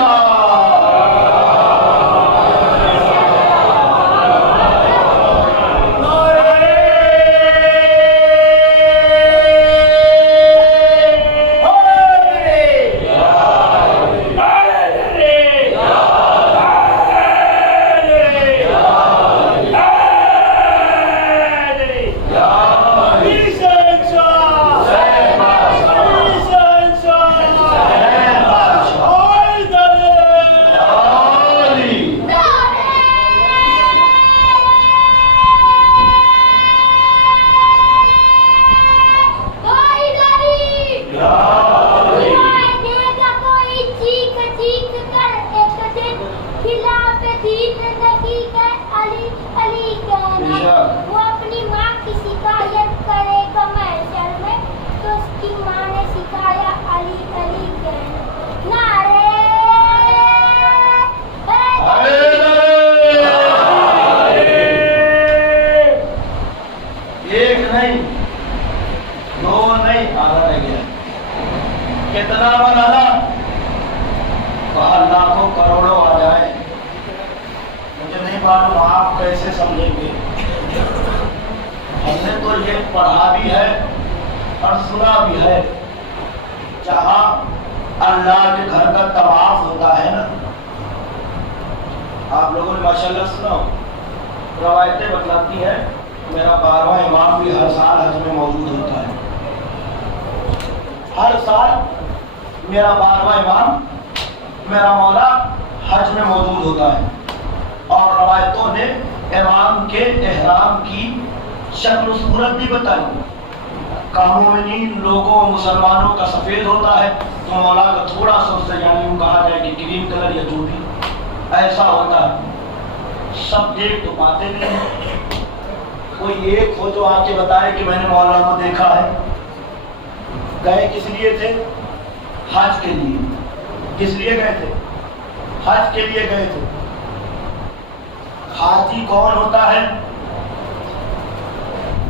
وہ اپنی ماں کی شکایت کرے گا محشر میں تو اس کی ماں نے سکھایا علی علی کہنا. نعرے ایک نہیں, 2 نہیں, آدھا رہ گیا. کتنا بنانا, باہر لاکھوں کروڑوں آ جائے, مجھے نہیں معلوم آپ کیسے سمجھیں گے. ہم نے تو یہ پڑھا بھی ہے اور سنا بھی ہے. جہاں اللہ کے گھر کا طواف ہوتا ہے نا, آپ لوگوں نے ماشاءاللہ سنا ہو, روایتیں بتلاتی ہیں میرا 12واں امام بھی ہر سال حج میں موجود ہوتا ہے. ہر سال میرا 12واں امام میرا مولا حج میں موجود ہوتا ہے. اور روایتوں نے امام کے احرام کی شکل و صورت بھی بتائی. مومنین لوگوں مسلمانوں کا سفید ہوتا ہے تو مولا کا تھوڑا سا اس سے یوں کہا جائے کہ گرین کلر یا جو بھی ایسا ہوتا ہے. سب دیکھ تو پاتے نہیں, کوئی ایک ہو جو آ کے بتائے کہ میں نے مولانا کو دیکھا ہے. گئے کس لیے تھے؟ حج کے لیے. کس لیے گئے تھے؟ حج کے لیے گئے تھے. حاجی کون ہوتا ہے؟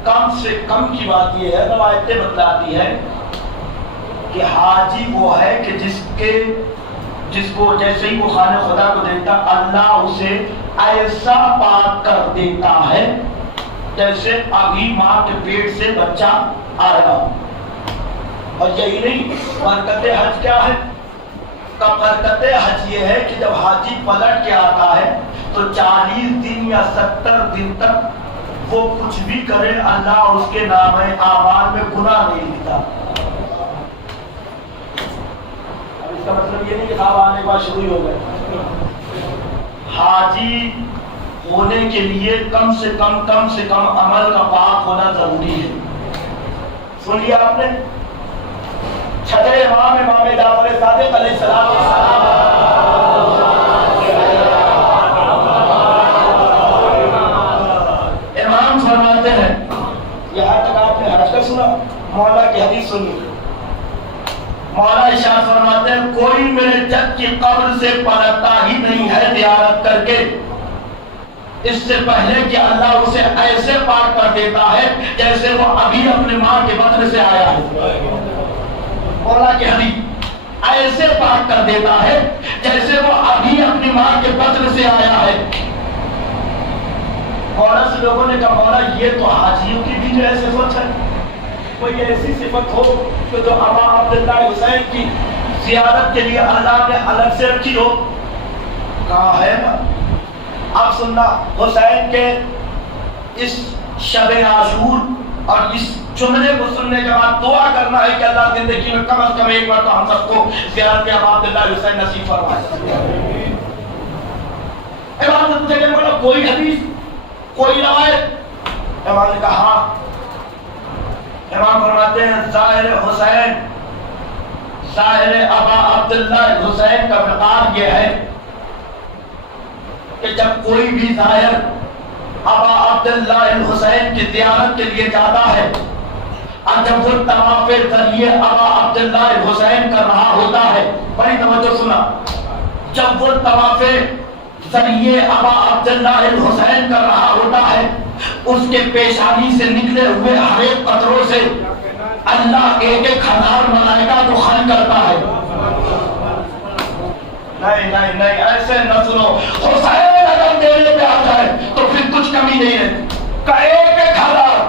کم سے کم کی بات یہ ہے، روایتیں بتلاتی ہے کہ حاجی وہ ہے کہ جس کو جیسے ہی وہ خانہ خدا کو دیکھتا اللہ اسے ایسا پاک کر دیتا ہے جیسے ابھی ماں کے پیٹ سے بچہ آیا. اور یہی نہیں، برکت حج کیا ہے؟ برکت حج یہ ہے کہ جب حاجی پلٹ کے آتا ہے تو 40 دن یا 70 دن تک وہ کچھ بھی کرے اللہ اس کے نام اعمال میں گناہ نہیں لکھتا. اب اس کا مطلب یہ نہیں کہ خواب آنے کے بعد شروع ہو گئے. حاجی ہونے کے لیے کم سے کم عمل کا پاک ہونا ضروری ہے. سن لیا آپ نے؟ چھٹے امام جعفر صادق علیہ السلام امام فرماتے ہیں، یہاں تک آپ نے حج کا سنا، مولا کی حدیث سنی. مولا ارشاد فرماتے ہیں کوئی میرے جد کی قبر سے پلٹتا ہی نہیں ہے زیارت کر کے اس سے پہلے کہ اللہ اسے ایسے پاک کر دیتا ہے جیسے وہ ابھی اپنے ماں کے بطن سے آیا ہے. مولا کی حدیث، ایسے پاک کر دیتا ہے جیسے وہ ابھی اپنی ماں کے بطن سے آیا ہے. مولا سے لوگوں نے کہا مولا یہ تو حاجیوں کی بھی جو ہے صفت ہے، کوئی ایسی صفت ہو کہ جو ابا عبداللہ حسین کی زیارت کے لیے اللہ نے الگ سے رکھی ہو. کہا ہے نا. اب سننا، حسین کے اس شب عاشور اور اس جملے کو سننے کے بعد دعا کرنا ہے کہ اللہ زندگی میں کم از کم ایک بار تو ہم سب کو زیارت ابا عبداللہ حسین نصیب فرمائے. امام نے پوچھا کہ بولا کوئی حدیث کوئی روایت؟ امام نے کہا ہاں. امام فرماتے ہیں ظاہر حسین، ظاہر ابا عبداللہ حسین کا مقام یہ ہے کہ جب کوئی بھی ظاہر ابا عبداللہ حسین کی زیارت کے لیے جاتا ہے اور جب وہ طواف ذریعے ابا عبداللہ حسین کر رہا ہوتا ہے، بڑی توجہ سنا، جب وہ طواف ذریعے ابا عبداللہ حسین کر رہا ہوتا ہے اس کے پیشانی سے نکلے ہوئے ہر ایک قطروں سے اللہ 1,000 ملائکہ کو خلق کرتا ہے. نہیں ایسے نہ سنو. حسین اگر دینے پہ آ جائے تو پھر کچھ کمی نہیں ہے. 1,000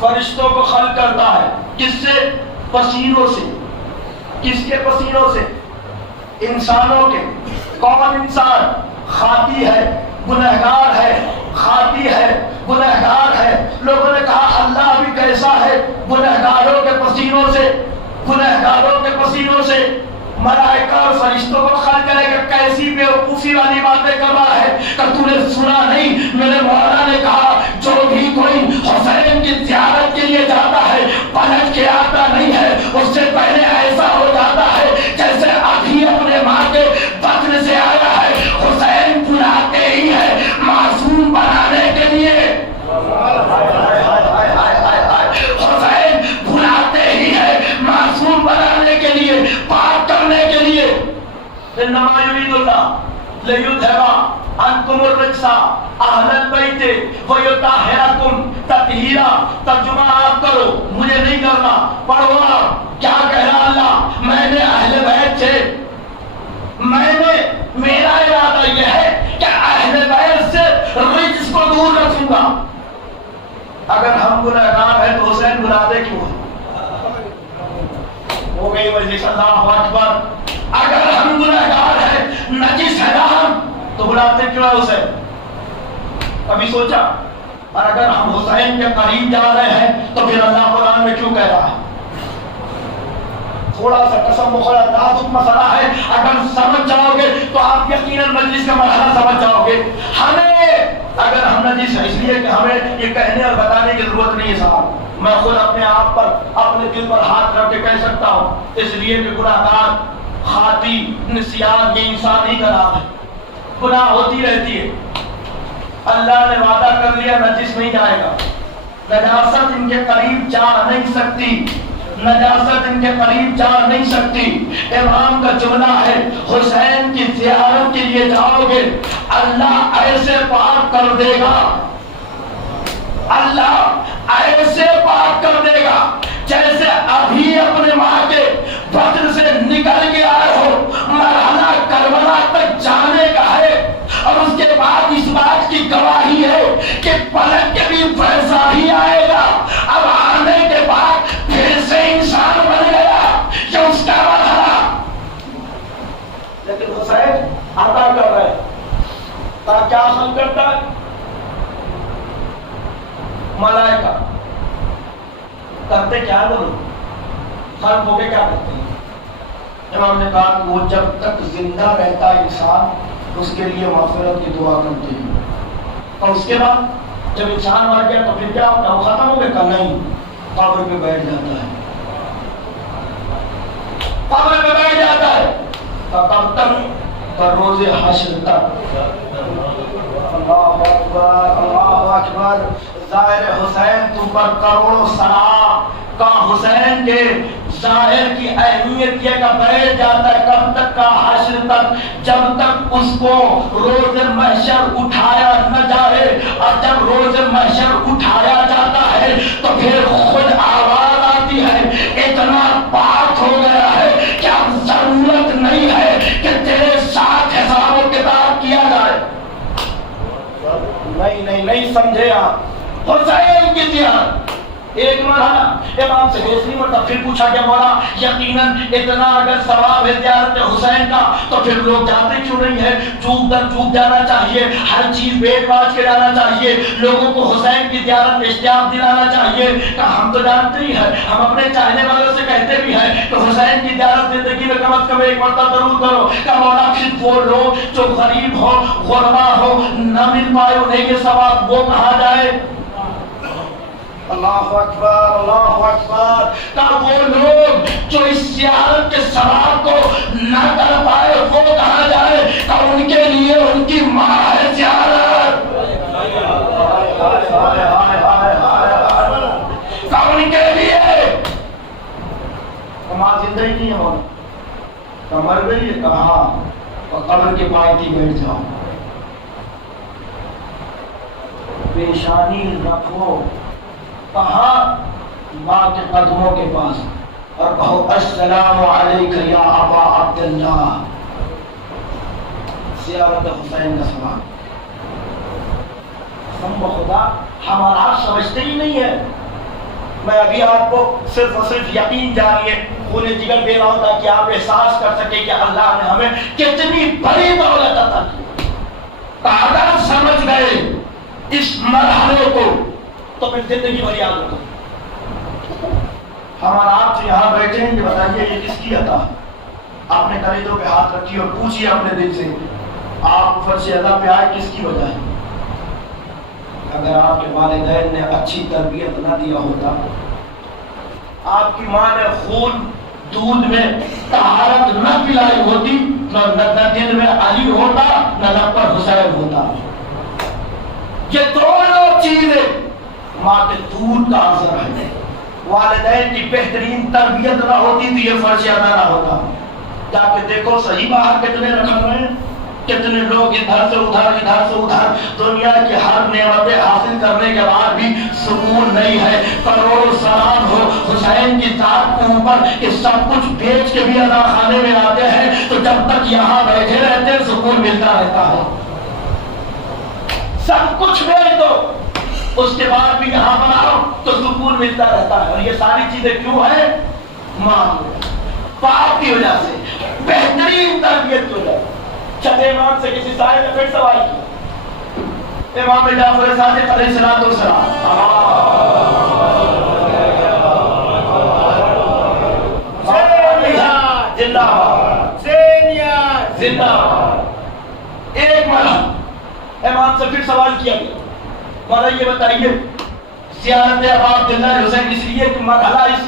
فرشتوں کو خلق کرتا ہے. کس سے؟ پسینوں سے. کس کے پسینوں سے؟ انسانوں کے. کون انسان؟ خاطی ہے، گنہگار ہے، خاطی ہے، گنہگار ہے. لوگوں نے کہا اللہ بھی کیسا ہے؟ گنہگاروں کے پسینوں سے، گنہگاروں کے پسینوں سے ملائکہ اور فرشتوں کو خلق کرے گا. کیسی بیوقوفی والی باتیں کر رہا ہے کہ تو نے سنا نہیں؟ میرے مولا نے کہا جو بھی کوئی حسین کی زیارت کے لیے جاتا ہے پلٹ کے آتا نہیں ہے، اس سے پہلے ایسا ہو جاتا ہے جیسے ابھی اپنے ماں کے بطن سے آیا ہے. حسین بلاتے ہی ہے معصوم بنانے کے لیے. حسین بلاتے ہی ہے معصوم بنانے کے لیے، پاک کرنے کے لیے. انما یرید اللہ لیذھب عنکم الرجس اہل البیت ویطہرکم تطہیرا. ترجمہ آپ کرو، مجھے نہیں کرنا، پڑھو آپ. کیا کہہ رہا اللہ؟ میں نے اہل بیت سے، میرا ارادہ یہ ہے کہ اہل بیت سے رجس کو دور رکھوں گا. اگر ہم گنہگار ہیں تو حسین بلاتے کیوں ہیں؟ ہو گئی مجلس. اللہ اکبر. اگر ہم گنہگار ہیں، نجس ہے نا ہم، تو بلاتے کیوں ہے حسین؟ کبھی سوچا؟ اور اگر ہم حسین کے قریب جا رہے ہیں تو پھر اللہ قرآن میں کیوں کہہ رہا ہے؟ تھوڑا سا قسم مخالہ نازک مسئلہ ہے. اگر سمجھ جاؤ گے تو آپ یقیناً مجلس کا مرحلہ سمجھ جاؤ گے. ہمیں اگر ہم نجس ہیں، اس لیے کہ ہمیں یہ کہنے اور بتانے کی ضرورت نہیں ہے صاحب. میں خود اپنے آپ پر، اپنے دل پر ہاتھ رکھ کے کہہ سکتا ہوں، اس لیے کہ گناہگار، خاطی، نسیان یہ انسان ہی کا نام ہے. گناہ ہوتی رہتی ہے. اللہ نے وعدہ کر لیا نجس نہیں جائے گا. نجاست ان کے قریب جا نہیں سکتی، نجاست ان کے قریب جا نہیں سکتی۔ امام کا جملہ ہے حسین کی زیارت کے لیے جاؤ گے اللہ ایسے پاک کر دے گا، اللہ ایسے پاک کر دے گا جیسے ابھی اپنے ماں کے بدن سے نکل کے آئے ہو، مرحلہ کربلا تک جانے کا ہے، اور اس کے بعد اس بات کی گواہی ہے کہ پلٹ کے بھی ویسا ہی آئے گا۔ اب آنے کے بعد پھر سے انسان بن گیا، یہ اس کا مرحلہ۔ لیکن حسین عطا کر رہے تا کیا حل کرتا ہے؟ ملائکہ کرتے کیا لوگ خلق ہو کے کیا کرتے ہیں؟ امام نے کہا کہ وہ جب تک زندہ رہتا ہے انسان اس کے لیے مغفرت کی دعا کرتے ہیں، اور اس کے بعد جب انسان مر گیا تو پھر کیا ہوتا ہے؟ وہ ختم ہو گیا؟ کہ نہیں، قبر پہ بیٹھ جاتا ہے، قبر پہ بیٹھ جاتا ہے کب تک؟ روز حشر تک۔ اللہ اکبر، اللہ اکبر۔ ظاہر حسین تم پر کروڑوں سلام کا حسین کے ظاہر کی اہمیت یہ کا بیٹھ جاتا ہے کب تک؟ کا حشر تک، جب تک اس کو روز محشر اٹھایا نہ جائے، اور جب روز محشر اٹھایا جاتا ہے تو پھر خود آواز آتی ہے اتنا پاک ہو گیا ہے کہ اب ضرورت نہیں ہے کہ تیرے ساتھ حساب و کتاب کیا جائے۔ نہیں سمجھے آپ؟ حسین کی زیارت ایک مرحلہ۔ امام سے دوسری مرتبہ پھر پوچھا کہ مولا یقیناً اتنا اگر ثواب ہے زیارت حسین کا تو پھر لوگ جاتے کیوں نہیں ہے؟ چوک در چوک جانا چاہیے، ہر چیز بیٹ باز کے جانا چاہیے، لوگوں کو حسین کی زیارت میں اشتیاق دلانا چاہیے۔ کہ ہم تو جانتے ہی ہیں، ہم اپنے چاہنے والوں سے کہتے بھی ہیں کہ حسین کی زیارت زندگی میں کم از کم ایک مرتبہ ضرور کرو۔ کہ مولا پھر وہ لوگ جو غریب ہو، غربا ہو، نہ مل پائے انہیں یہ ثواب وہ کہا جائے۔ اللہ اکبر، اللہ اکبر۔ کہ وہ لوگ جو اس زیارت کے ثواب کو نہ کر پائے وہ کہا جائے کہ ان کے لیے ان کی ماں ہے زیارت، کہ ان کے لیے ماں زندہ ہی نہیں ہے، مولا کہ مر گئی ہے، کہا اور قبر کے پائے بیٹھ جاؤ، پیشانی رکھو، کہا ماں کے قدموں کے پاس، اور کہو السلام علیک یا ابا عبداللہ۔ زیارت حسین کا سوال قسم خدا ہمارا سمجھتے ہی نہیں ہے۔ میں ابھی آپ کو صرف اور صرف یقین جانیے خون جگر دے رہا ہوں تاکہ آپ احساس کر سکیں کہ اللہ نے ہمیں کتنی بڑی دولت عطا کی۔ اگر سمجھ گئے اس مرحلے کو تو پھر زندگی بھر یاد رکھو۔ ہمارا آپ سے یہاں بیٹھے ہیں کہ بتائیے یہ کس کی عطا؟ آپ نے کلیجوں پہ ہاتھ رکھی اور پوچھیے اپنے دل سے آپ فرش ادا پہ آئے کس کی وجہ ہے؟ اگر آپ کے والدین نے اچھی تربیت نہ دیا ہوتا، آپ کی ماں نے خون دودھ میں طہارت نہ پلائی ہوتی، نہ دل میں علی ہوتا نہ لب پر حسین ہوتا۔ یہ دونوں چیزیں ماں کے دودھ کا اثر ہے۔ والدین کی بہترین تربیت نہ ہوتی تو یہ فرض ادا نہ ہوتا۔ جا کے دیکھو صحیح باہر کتنے رقم ہیں، کتنے لوگ ادھر سے ادھر دنیا کی ہر نعمتیں حاصل کرنے کے بعد بھی سکون نہیں ہے۔ کروڑوں سلام ہو حسین کی ذات کے اوپر کہ سب کچھ بیچ کے بھی ادا خانے میں آتے ہیں، تو جب تک یہاں بیٹھے رہتے ہیں سکون ملتا رہتا ہے۔ سب کچھ بیچ دو اس کے بعد بھی یہاں بناؤ تو سکون ملتا رہتا ہے۔ اور یہ ساری چیزیں کیوں ہیں؟ ماں باپ کی وجہ سے، بہترین تربیت کی وجہ سے۔ چھٹے امام سے کسی صاحب نے پھر سوال کیا، امام جعفر صادق علیہ الصلوۃ والسلام زندہ باد، زندہ باد۔ ایک مرحلہ امام سے پھر سوال کیا گیا، مولا یہ بتائیے زیارت ابا عبداللہ حسین اس لیے کہ مرحلہ اس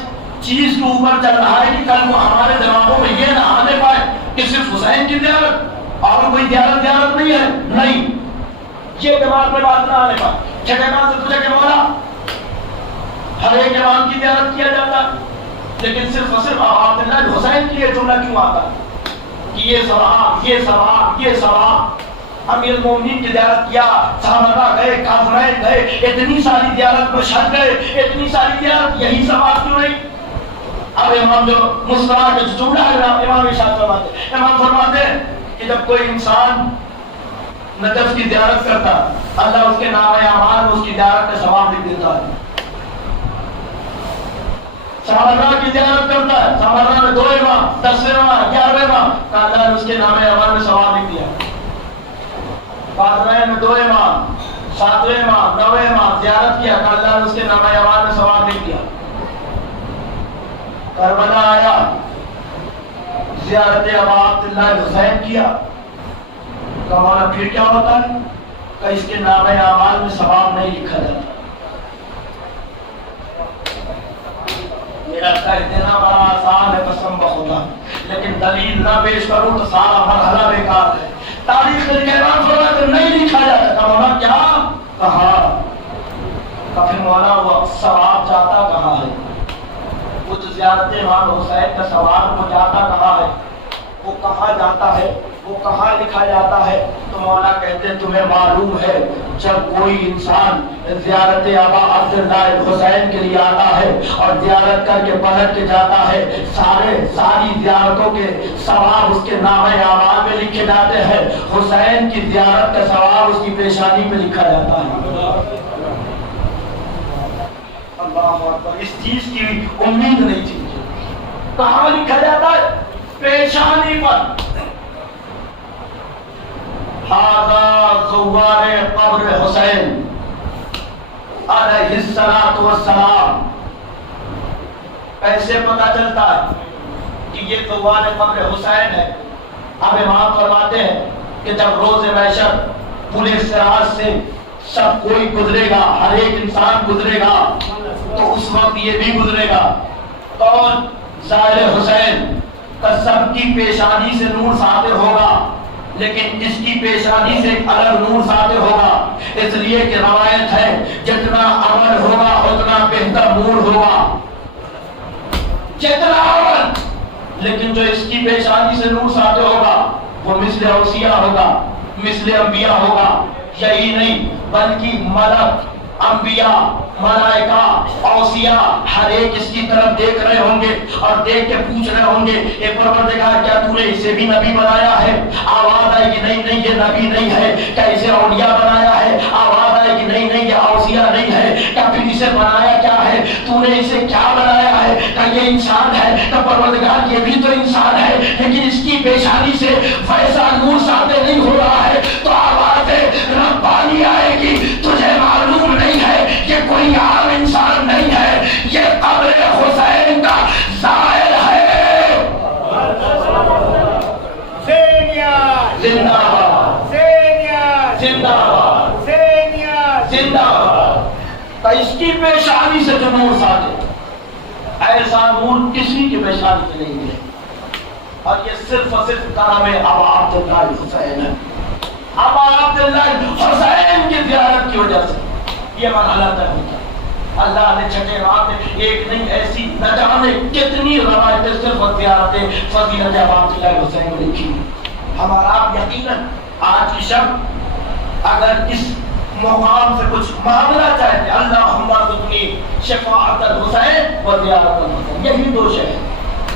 چیز کے اوپر چل رہا ہے کہ کل کو ہمارے دماغوں میں یہ نہ آنے پائے کہ صرف حسین کی زیارت اور کوئی زیارت نہیں ہے، نہیں، یہ دماغ میں بات نہ آنے پائے۔ چھٹے امام سے پوچھا کہ مولا ہر ایک امام کی زیارت کیا جاتا ہے، لیکن صرف اور صرف عبداللہ بن حسین کے لیے جملہ کیوں آتا ہے کہ یہ ثواب، یہ ثواب، یہ ثواب؟ امیر المومنین کی زیارت کیا، صحابہ گئے، کافرین گئے، اتنی ساری زیارت مشہد گئے، اتنی ساری زیارت، یہی ثواب کیوں نہیں؟ اب امام جو مسلمان جو جملہ ہے امام ارشاد فرماتے، امام فرماتے ہیں کہ جب کوئی انسان نجف کی زیارت کرتا، اللہ اس کے نامہ اعمال میں اس کی زیارت کا ثواب لکھ دیتا ہے۔ سامرہ کی زیارت کرتا ہے، سامرہ میں 2 ماہ، 10 ماہ، 11 ماہ، اللہ نے اس کے نامہ اعمال میں ثواب لکھ دیا۔ فاطمہ میں 2 ماہ، 7 ماہ، 9 ماہ زیارت کیا، اللہ نے اس کے نامہ اعمال میں ثواب لکھ دیا۔ کربلا آیا، زیارت ابا عبداللہ حسین کیا، ہمارا پھر کیا ہوتا ہے کہ اس کے نامہ اعمال میں ثواب نہیں لکھا جاتا۔ میرا کہہ دینا بڑا آسان ہے قسم بخدا، لیکن دلیل نہ پیش کروں تو سارا مرحلہ بیکار ہے۔ تاریخ میں امام فرماتے نہیں لکھا جاتا تھا، مولا کیا کہا؟ پھر مولا وہ ثواب جاتا کہاں ہے؟ وہ جو زیارت امام حسین کا ثواب وہ جاتا کہاں ہے؟ وہ کہاں جاتا ہے؟ وہ کہاں لکھا جاتا ہے؟ تو مولا کہتے ہیں تمہیں معلوم ہے جب کوئی انسان زیارت ابا عبداللہ حسین کے لیے آتا ہے اور زیارت کر کے پلٹ کے جاتا ہے، ساری زیارتوں کے ثواب اس کے نامہ اعمال میں لکھے جاتے ہیں، حسین کی زیارت کا ثواب اس کی پیشانی پہ لکھا جاتا ہے۔ اللہ اکبر، اس چیز کی امید نہیں تھی۔ کہاں لکھا جاتا ہے؟ پیشانی پر۔ ہذا زوار قبر حسین علیہ الصلوۃ والسلام۔ کیسے پتہ چلتا ہے کہ یہ زوار قبر حسین ہے؟ اب امام فرماتے ہیں کہ جب روز محشر پورے صراط سے سب کوئی گزرے گا، ہر ایک انسان گزرے گا، تو اس وقت یہ بھی گزرے گا، کون؟ زائر حسین کا سب کی پیشانی سے نور ساتھ ہوگا، لیکن اس کی پیشانی سے ایک الگ نور ساتھ ہوگا، اس لیے کہ روایت ہے جتنا عمل ہوگا اتنا بہتر نور ہوگا، جتنا عمل، لیکن جو اس کی پیشانی سے نور ساتھ ہوگا وہ مثل اوصیاء ہوگا، مثل انبیاء ہوگا۔ یہی نہیں بلکہ ملک، انبیاء، ملائکہ، اوصیاء ہر ایک اس کی طرف دیکھ رہے ہوں گے اور دیکھ کے پوچھ رہے ہوں گے اے پروردگار کیا تو نے اسے بھی نبی بنایا ہے؟ آواز آئے گی نہیں نہیں یہ نبی نہیں ہے۔ کیا اسے اولیاء بنایا ہے؟ آواز آئے گی نہیں نہیں یہ اوصیاء نہیں ہے۔ کیا پھر اسے بنایا کیا ہے؟ تو نے اسے کیا بنایا ہے؟ کیا یہ انسان ہے؟ کیا پروردگار یہ بھی تو انسان ہے، لیکن اس کی پیشانی سے ویسا نور ساتھ نہیں ہو رہا ہے، تو آواز ربانی آئے گی تجھے معلوم نہیں ہے یہ کوئی عام انسان نہیں ہے، یہ قبر حسین کا زائر ہے۔ زندہ باد، زندہ باد، زندہ باد۔ اس کی پیشانی سے جو نور ساتھ، ایسا نور کسی کی پیشانی سے نہیں ہے، اور یہ صرف اور صرف کرم ابا عبداللہ حسین ہے۔ ابا عبداللہ حسین کی زیارت کی وجہ سے یہ مرحلہ طے ہوتا ہے۔ اللہ نے چھٹے رات میں ایک نہیں ایسی نہ جانے کتنی روایتیں صرف زیارتیں فضیلت ابا عبداللہ حسین کو لکھی۔ ہمارا آپ یقیناً آج کی شب اگر اس مقام سے کچھ معاملہ چاہتے اللہم ارزقنی شفاعت الحسین و زیارت الحسین، یہی دو شے ہیں۔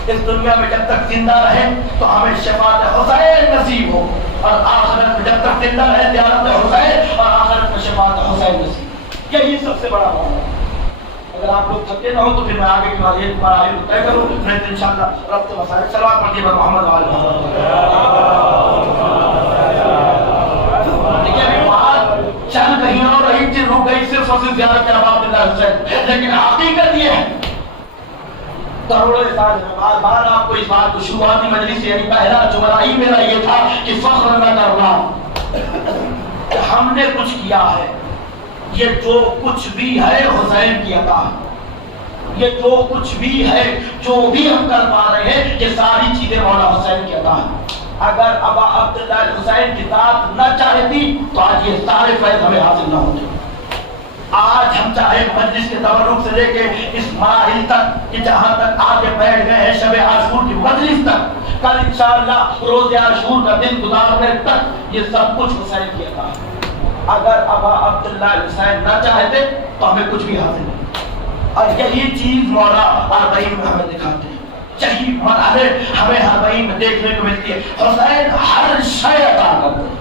اس دنیا میں جب تک زندہ رہے تو ہمیں شفاعت حسین نصیب ہو، اور آخرت میں جب تک زندہ رہے زیارت حسین، اور آخرت میں شفاعت حسین نصیب، یہی سب سے بڑا معاملہ ہے۔ اگر آپ لوگ تھکے نہ ہو تو پھر میں آگے کی مراحل طے کروں، نہیں تو انشاءاللہ رب کے مسائل صلوات پڑھیے گا محمد وعلی محمد۔ دیکھیے ابھی بات چل رہی اور رہی تھی، رک گئی صرف اور صرف زیارت ابا عبداللہ حسین، لیکن حقیقت یہ ہے کروڑوں سال بار بار آپ کو اس بات کو شروعاتی مجلس سے یعنی پہلا جملہ ہی میرا یہ تھا کہ فخر نہ کرنا کہ ہم نے کچھ کیا ہے، یہ جو کچھ بھی ہے حسین کی عطا ہے، یہ جو کچھ بھی ہے جو بھی ہم کر پا رہے ہیں یہ ساری چیزیں مولا حسین کی عطا ہے۔ اگر ابا عبداللہ حسین کی ذات نہ چاہتی تو آج یہ سارے فیض ہمیں حاصل نہ ہوتے۔ آج ہم چاہے مجلس کے تبرک سے لے کے اس مراحل تک کہ جہاں تک آگے بیٹھ گئے ہیں شب عاشور کی مجلس تک، کل انشاءاللہ روز عاشور کا دن گزارنے تک، یہ سب کچھ حسین کی عطا ہے۔ اگر ابا عبداللہ حسین نہ چاہتے تو ہمیں کچھ بھی حاصل نہیں، اور یہی چیز مولا اربعین میں ہمیں دکھاتے ہیں، یہی مرحلے ہمیں اربعین میں دیکھنے کو ملتی ہے۔ حسین ہر شے عطا کرتے ہیں،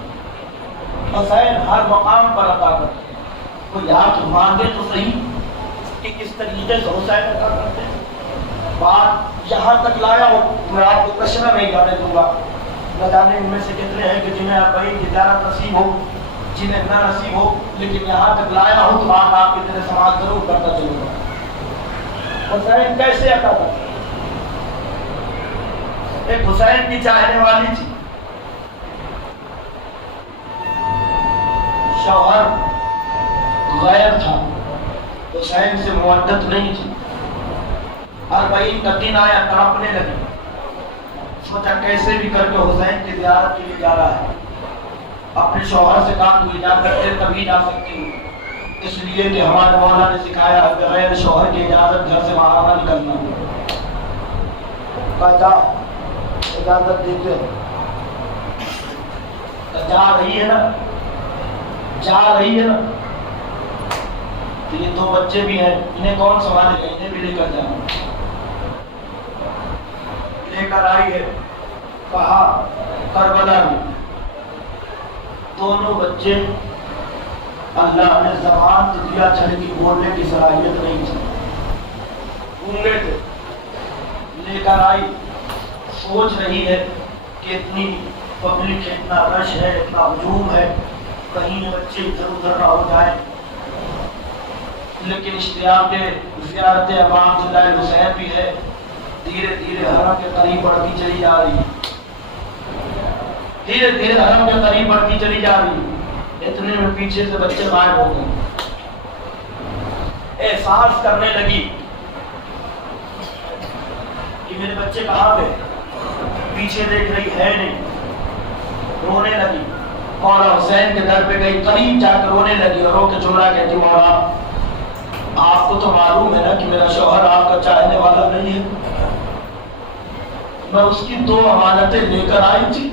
حسین ہر مقام پر عطا کرتے ہیں۔ کوئی آپ مانگے تو صحیح کہ کس طریقے سے حسین عطا کرتے ہیں۔ بات یہاں تک لایا ہوں، میں آپ کو کشمہ نہیں جانے دوں گا، نہ جانے ان میں سے کتنے ہیں کہ جنہیں اربعین کی زیارت نصیب ہو، جنہیں نہ نصیب ہو، لیکن یہاں تک لایا ہوں تو بات آپ کی طرح سماعت ضرور کرتا چلوں گا۔ حسین کیسے عطا کرتے؟ ایک حسین کی چاہنے والی تھی، شوہر غیر تھا، حسین سے مودت نہیں تھی۔ اربعین کا دن آیا، تڑپنے لگی، سوچا کیسے بھی کر کے حسین کی زیارت کے لیے جا رہا ہے، اپنے شوہر سے کہا تو اجازت دے تبھی جا سکتی ہوں، اس لیے کہ ہمارے مولا نے سکھایا بغیر شوہر کی اجازت گھر سے باہر نہ نکلنا۔ کہا جا، اجازت دیتے جا رہی ہے نا، جا رہی ہے نا، تو یہ دو بچے بھی ہیں، انہیں کون سنبھالے گا، انہیں بھی لے کر جانا۔ لے کر آئی ہے، کہا کربلا میں دونوں بچے، اللہ نے زبان تو دیا چل کی بولنے کی صلاحیت نہیں تھی، گونگے تھے۔ لے کر آئی، سوچ رہی ہے کہ اتنی پبلک ہے، اتنا رش ہے، اتنا ہجوم ہے، کہیں بچے ادھر ادھر نہ ہو جائیں، لیکن اشتیاق زیارت امام عبداللہ حسین بھی ہے، دھیرے دھیرے حرم کے قریب بڑھتی چلی جا رہی، دھیرے دھیرے حرم کے قریب بڑھتی چلی جا رہی، اتنے میں پیچھے سے بچے غائب ہو گئے۔ احساس کرنے لگی کہ میرے بچے کہاں گئے، پیچھے دیکھ رہی ہے نہیں، رونے لگی، مولا حسین کے در پہ گئی، قریب جا کر رونے لگی اور رو کے جملہ کہتی، مولا آپ کو تو معلوم ہے نا کہ میرا شوہر آپ کا چاہنے والا نہیں ہے، میں اس کی دو امانتیں لے کر آئی تھی،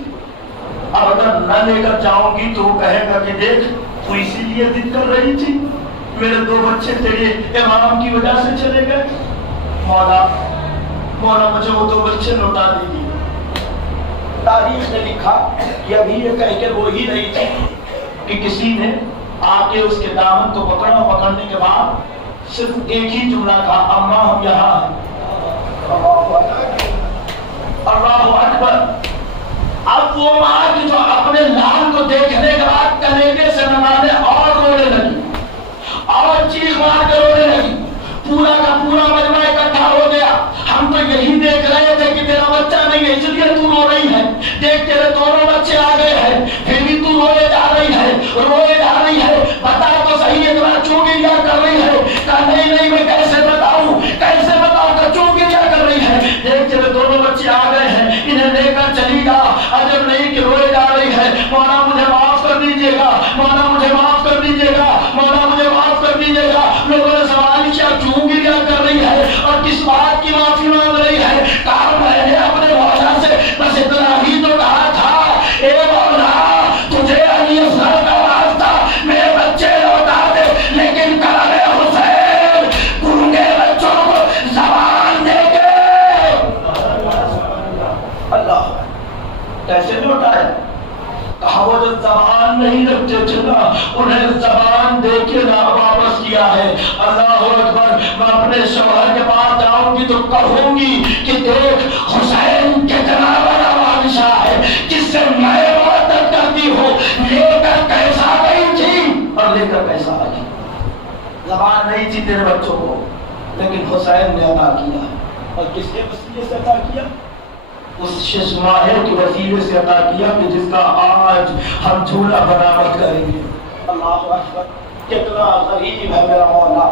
اب اگر نہ لے کر جاؤں گی تو وہ کہے گا کہ دیکھ تو اسی لیے ضد کر رہی تھی، میرے دو بچے تیرے امام کی وجہ سے چلے گئے، مولا مجھے وہ دو بچے لوٹا دیجیے۔ تاریخ نے لکھا کہ ابھی یہ کہہ کے وہ ہی رہی تھی کہ کسی نے آ کے اس کے دامن کو پکڑا، پکڑنے کے بعد صرف ایک ہی جملہ کہا، اماں ہم یہاں ہیں۔ اللہ اکبر۔ اب وہ ماں کی جو اپنے لال کو دیکھنے کے بعد کلیجے سے نمانے اور رونے لگی اور چیخ مار کے رونے لگی، پورا کا پورا مجمع اکٹھا ہو گیا۔ ہم تو یہی دیکھ رہے تھے کہ تیرا بچہ نہیں ہے اس لیے تو رو رہی ہے، دیکھ تیرے دونوں بچے آ گئے ہیں پھر بھی تو روئے جا رہی ہے، روئے جا رہی ہے، بتا تو صحیح اتنا کیوں گریا کر رہی ہے؟ کہا نہیں نہیں میں کیسے بتاؤں کہ کیوں گریا کر رہی ہے؟ دیکھ تیرے دونوں بچے آ گئے ہیں، انہیں لے کر چلی جا، عجب نہیں کہ روئے جا رہی ہے، مولا مجھے معاف کر دیجیے گا، مولا مجھے معاف کر دیجیے گا، مولا مجھے معاف کر دیجیے گا۔ لوگوں نے سوال کیا کیوں گریا کر رہی ہے اور کس بات کی معافی مانگ رہی ہے؟ کہا میں نے اپنے مولا سے بس اتنا ہی تو کہا تھا، اے مولا تجھے علی اصغر کا واسطہ میرے بچے لوٹا دے، لیکن کلام حسین گونگے بچوں کو زبان دے کے اللہ کیسے لوٹائے؟ کہا وہ جو زبان نہیں رکھتے تھے نا انہیں زبان دے کے نہ واپس کیا ہے۔ اللہ اکبر۔ میں اپنے شوہر کے پاس جاؤں گی تو کہوں گی کہ دیکھ حسین کتنا بڑا بادشاہ ہے جس سے میں محبت کرتی ہوں، لے کر کیسا گئی تھی اور لے کر کیسا آئی۔ زبان نہیں تھی تیرے بچوں کو لیکن حسین نے عطا کیا، اور کس کے وسیلے سے عطا کیا؟ اس شش ماہر کے وسیلے سے عطا کیا کہ جس کا آج ہم جھولا برآمد کریں گے۔ اللہ اکبر۔ کتنا غریب ہے میرا مولا،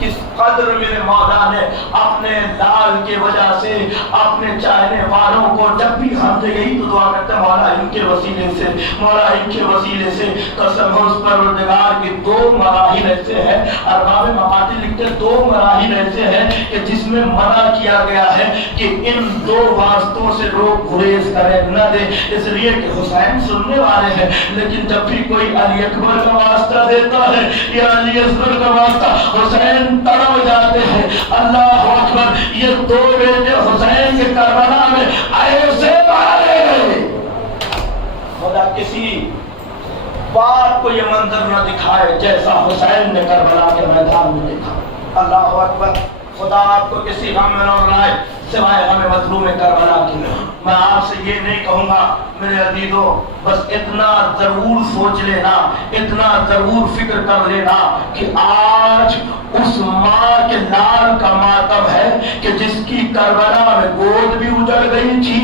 کس قدر میرے مولا نے اپنے لال کی وجہ سے اپنے چاہنے والوں کو جب بھی ہم سے یہی تو دعا کرتے ہیں مولا ان کے وسیلے سے، مولا ان کے وسیلے سے قسم ہے اس پروردگار کی دو مراحل ایسے ہیں، ارباب مقاتل لکھتے ہیں دو مراحل ایسے ہیں کہ جس میں منع کیا گیا ہے کہ ان دو واسطوں سے لوگ گریز کریں نہ دے، اس لیے کہ حسین سننے والے ہیں، لیکن جب بھی کوئی علی اکبر کا واسطہ دیتا ہے یا علی اصغر کا واسطہ حسین تڑپ جاتے ہیں۔ اللہ اکبر، یہ دو بیٹے حسین کے کربلا میں ایسے مارے گئے، خدا کسی بات کو یہ منظر نہ دکھائے جیسا حسین نے کربلا کے میدان میں دیکھا۔ اللہ اکبر، خدا آپ کو کسی غم میں نہ لائے سوائے ہمیں مظلوم کربلا کی۔ میں آپ سے یہ نہیں کہوں گا میرے عزیزو، بس اتنا ضرور سوچ لینا، اتنا ضرور فکر کر لینا کہ آج اس ماں کے لال کا ماتم ہے کہ جس کی کربلا میں گود بھی اجڑ گئی تھی،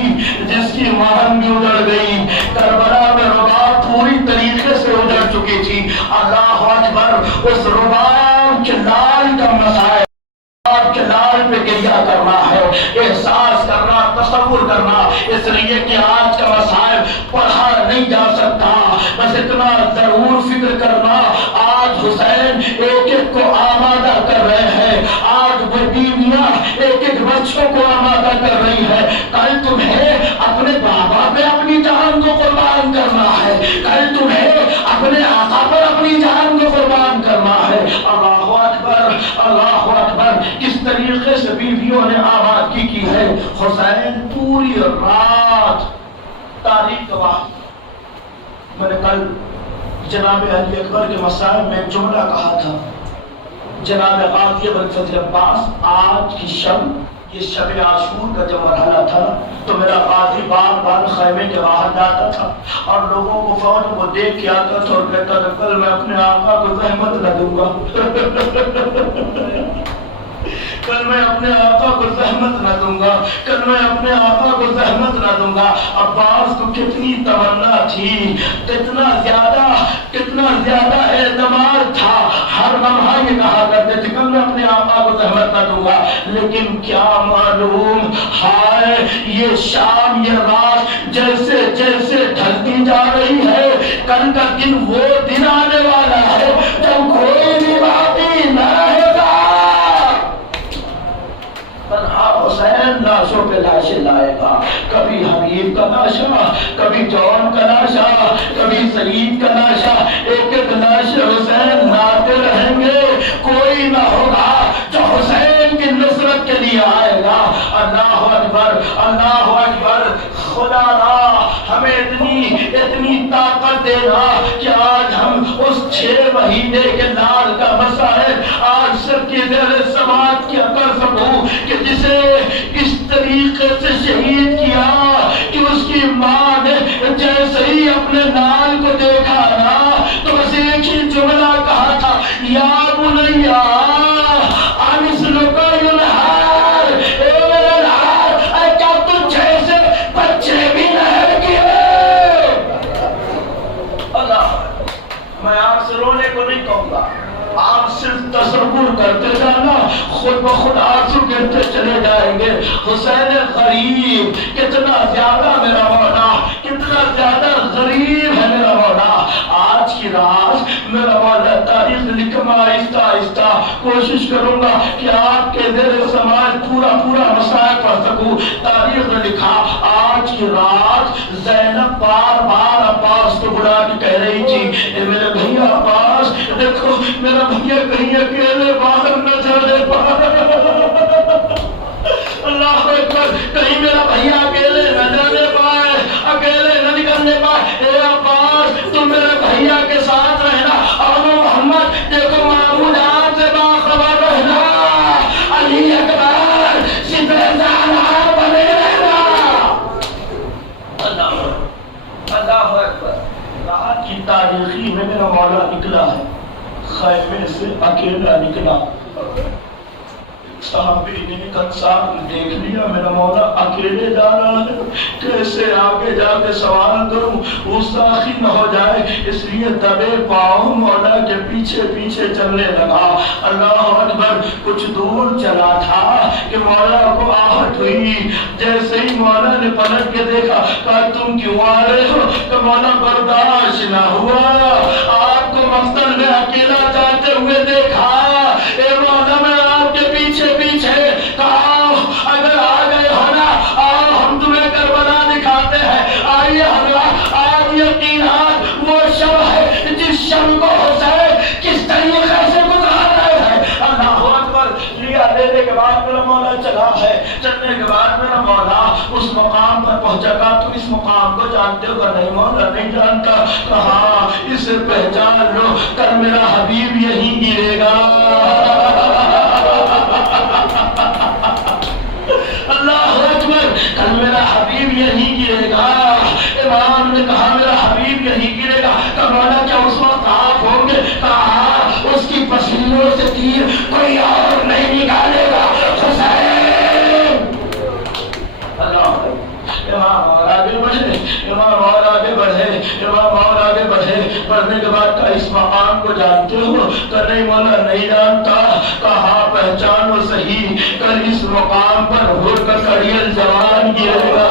جس کی مہن بھی اجڑ گئی، کربلا میں رباب پوری طریقے سے اجڑ چکی تھی۔ اللہ اکبر، اس رباب کے لال کا مسائل آپ کے لال پہ گریہ کرنا ہے، احساس کرنا، تصور کرنا، اس لیے کہ آج کا مسائل پڑھا نہیں جا سکتا، بس اتنا ضرور فکر کرنا آج حسین ایک ایک کو آمادہ کر رہے ہیں، آج وہ بیویاں ایک ایک بچوں کو آمادہ کر رہی ہے، کل تمہیں اپنے بابا پہ اپنی جان کو قربان کرنا ہے، کل تمہیں اپنے آقا پر اپنی جان کو قربان کرنا ہے۔ اللہ اکبر، اللہ اکبر، کس طریقے سے بیویوں نے آبادگی کی ہے۔ حسین پوری رات تاریخ گواہ، میں نے کل جناب علی اکبر کے مسائل میں ایک جملہ کہا تھا، جناب غازی ابوالفضل عباس آج کی شب، یہ شب عاشور کا جب مرحلہ تھا تو میرا قاضی بار بار خیمے کے باہر جاتا تھا اور لوگوں کو فوراً وہ دیکھ کے آتا تھا اور کہتا تھا کل میں اپنے آقا کو زحمت نہ دوں گا، کل میں اپنے آقا کو زحمت نہ دوں گا، کل میں اپنے آقا کو زحمت نہ دوں گا۔ عباس کو کتنی تمنا تھی، کتنا زیادہ اعتماد تھا، ہر لمحہ یہ کہا کرتے تھے کل میں اپنے آقا کو زحمت نہ دوں گا، لیکن کیا معلوم ہائے یہ شام یہ رات جیسے جیسے ڈھلتی جا رہی ہے، کل کا دن وہ دن آنے والا ہے جب کوئی بھی باقی نہ رہے گا۔ تنہا حسین لاشوں پہ لاشیں لائے گا، کبھی حبیب کا لاشا، کبھی جون کا لاشا، کبھی سعید کا لاشا، ایک ایک لاش حسین لاتے رہیں گے، کوئی نہ ہوگا جو حسین کی نصرت کے لیے آئے گا۔ اللہ اکبر، اللہ اکبر، خدا را ہمیں اتنی طاقت دینا کہ آج ہم اس 6 مہینے کے لال کا مسائل آج سب کی دیر سماعت کیا کر سکوں کہ جسے اس طریقے سے شہید کیا کہ اس کی ماں نے جیسے ہی اپنے لال کو دیکھا نا تو بس ایک ہی جملہ کہا تھا، یا بنیا آپ صرف تصور کرتے جانا، خود بخود آنسو گرتے چلے جائیں گے۔ حسین غریب کتنا زیادہ میرا مولا، کتنا زیادہ غریب ہے میرا مولا۔ آج کی رات میرا مولا تاریخ لکھنا آہستہ آہستہ کوشش کروں گا کہ آپ کے زیر سماعت پورا مسائل پڑھ سکوں۔ تاریخ نے لکھا آج کی رات زینب بار بار عباس کو بلا کے کہہ رہی تھی اے میرے بھیا عباس، دیکھو میرا بھیا کہیں اکیلے باہر نہ چلے پائے، اللہ اکبر، کہیں میرا بھیا اکیلے نہ جانے پائے، اکیلے نہ نکلنے پائے۔ اے عباس تم میرے بھیا کے ساتھ رہنا، اور محمد دیکھو محمود آپ سے باخبر رہنا، علی اکبر سدرے زانہ بنے رہنا۔ اللہ اکبر، رات کی تاریخی میں میرا مولا نکلا ہے، خیمے سے اکیلا نکلا، صحابی نے کنسار دیکھ لیا میرا مولا اکیلے جا رہا ہے کہ کیسے آگے جا کے سوال کروں، گستاخی نہ ہو جائے، اس لیے دبے پاؤں مولا کے پیچھے پیچھے چلنے لگا۔ اللہ اکبر، کچھ دور چلا تھا کہ مولا کو آہٹ ہوئی، جیسے ہی مولا نے پلٹ کے دیکھا، کہا تم کیوں آ رہے ہو؟ تو مولا برداشت نہ ہوا، آپ کو مقتل میں اکیلا جاتے ہوئے دیکھا، اے مولا میں آپ کے پیچھے پیچھے، کہا اگر آ گئے ہو نا، آؤ ہم تمہیں کربلا دکھاتے ہیں، آئیے حضرات، آپ یقیناً وہ شب ہے جس شب کو حسین کس طریقے سے گزار رہے ہیں۔ اللہ اکبر، لیا لینے کے بعد میرا مولا چلا ہے، چلنے کے بعد میرا مولا اس مقام پر پہنچا۔ کہا تم اس مقام کو جانتے ہو؟ نہیں مولا نہیں جانتا۔ کہا اسے پہچان لو، کل میرا حبیب یہیں گرے گا۔ اللہ اکبر، کل میرا حبیب یہیں گرے گا۔ امام نے کہا میرا حبیب یہیں گرے گا، تو مولا کیا اس وقت آپ ہوں گے؟ کہا اس کی پسلیوں سے تیر کوئی اور نہیں نکالے گا، حسین۔ اللہ، امام اور آگے بڑھے، امام اور آگے بڑھے، امام اور آگے بڑھے، پڑھنے کے بعد کہا اس مقام کو جانتے ہو؟ کہ نہیں مولا نہیں جانتا۔ کہا پہچانو صحیح، کل اس مقام پر ہور کا کڑیل جوان گرے گا،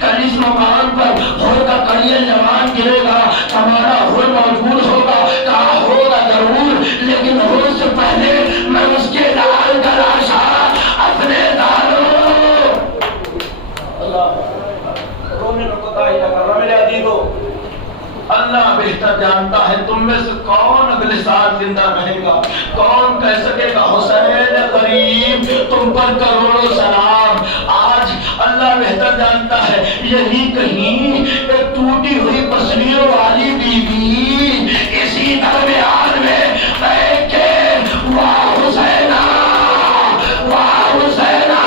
کل اس مقام پر ہور کا کڑیل جوان گرے گا، ہمارا ہور موجود ہوگا۔ کہا ہوگا ضرور، لیکن ہور سے پہلے میں اس کے لال کا لاشا اپنے داروں۔ رونے کو کوتاہی نہ کر، میرے عزیزو، اللہ بہتر جانتا ہے تم میں سے کون اگلے سال زندہ رہے گا، کون کہہ سکے گا حسین قریب تم پر کروڑوں سلام۔ آج اللہ بہتر جانتا ہے، یہی کہیں ایک ٹوٹی ہوئی پسلیوں والی بیوی اسی درمیان میں بیٹھ کے واہ حسینہ، واہ حسینہ،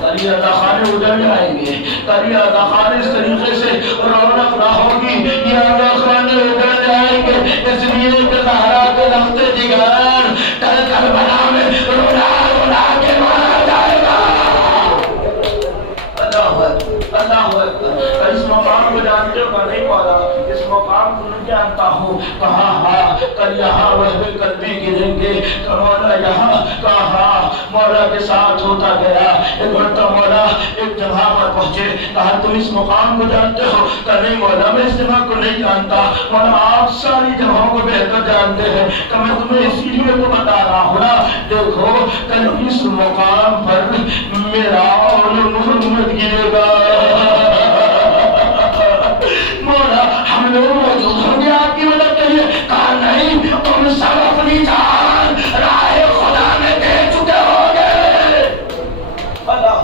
تریادہ خانے اجڑ جائیں گے، تریادہ خانے اس طریقے سے رونق نہ ہوگی، یہ خانے اجڑ جائیں گے، اس لیے کہ زہرا کے لخت جگر کل کربلا میں رولا رولا کے مارا جائے گا۔ اللہ اکبر، اس مقام کو جانتے ہو؟ نہیں پالا، اس مقام کو نہیں جانتا ہوں۔ کہا ہاں کل یہاں وہبے کل بھی گریں گے، کہ مولا یہاں، کہا مولا کے ساتھ ہوتا گیا۔ ایک مرتبہ مولا ایک جگہ پر پہنچے، کہا تم اس مقام کو جانتے ہو؟ کہ نہیں مولا میں اس جگہ کو نہیں جانتا۔ مولا آپ ساری جگہوں کو بہتر جانتے ہیں، کہ میں تمہیں اسی لیے تو بتا رہا ہوں نا، دیکھو کل اس مقام پر میرا اور محمد گرے گا۔ مولا ہم لوگ موجود ہوں گے آپ کی مدد کے لیے؟ کہا نہیں، تم سب اپنی جان راہ خدا میں دے چکے ہو گے۔ اللہ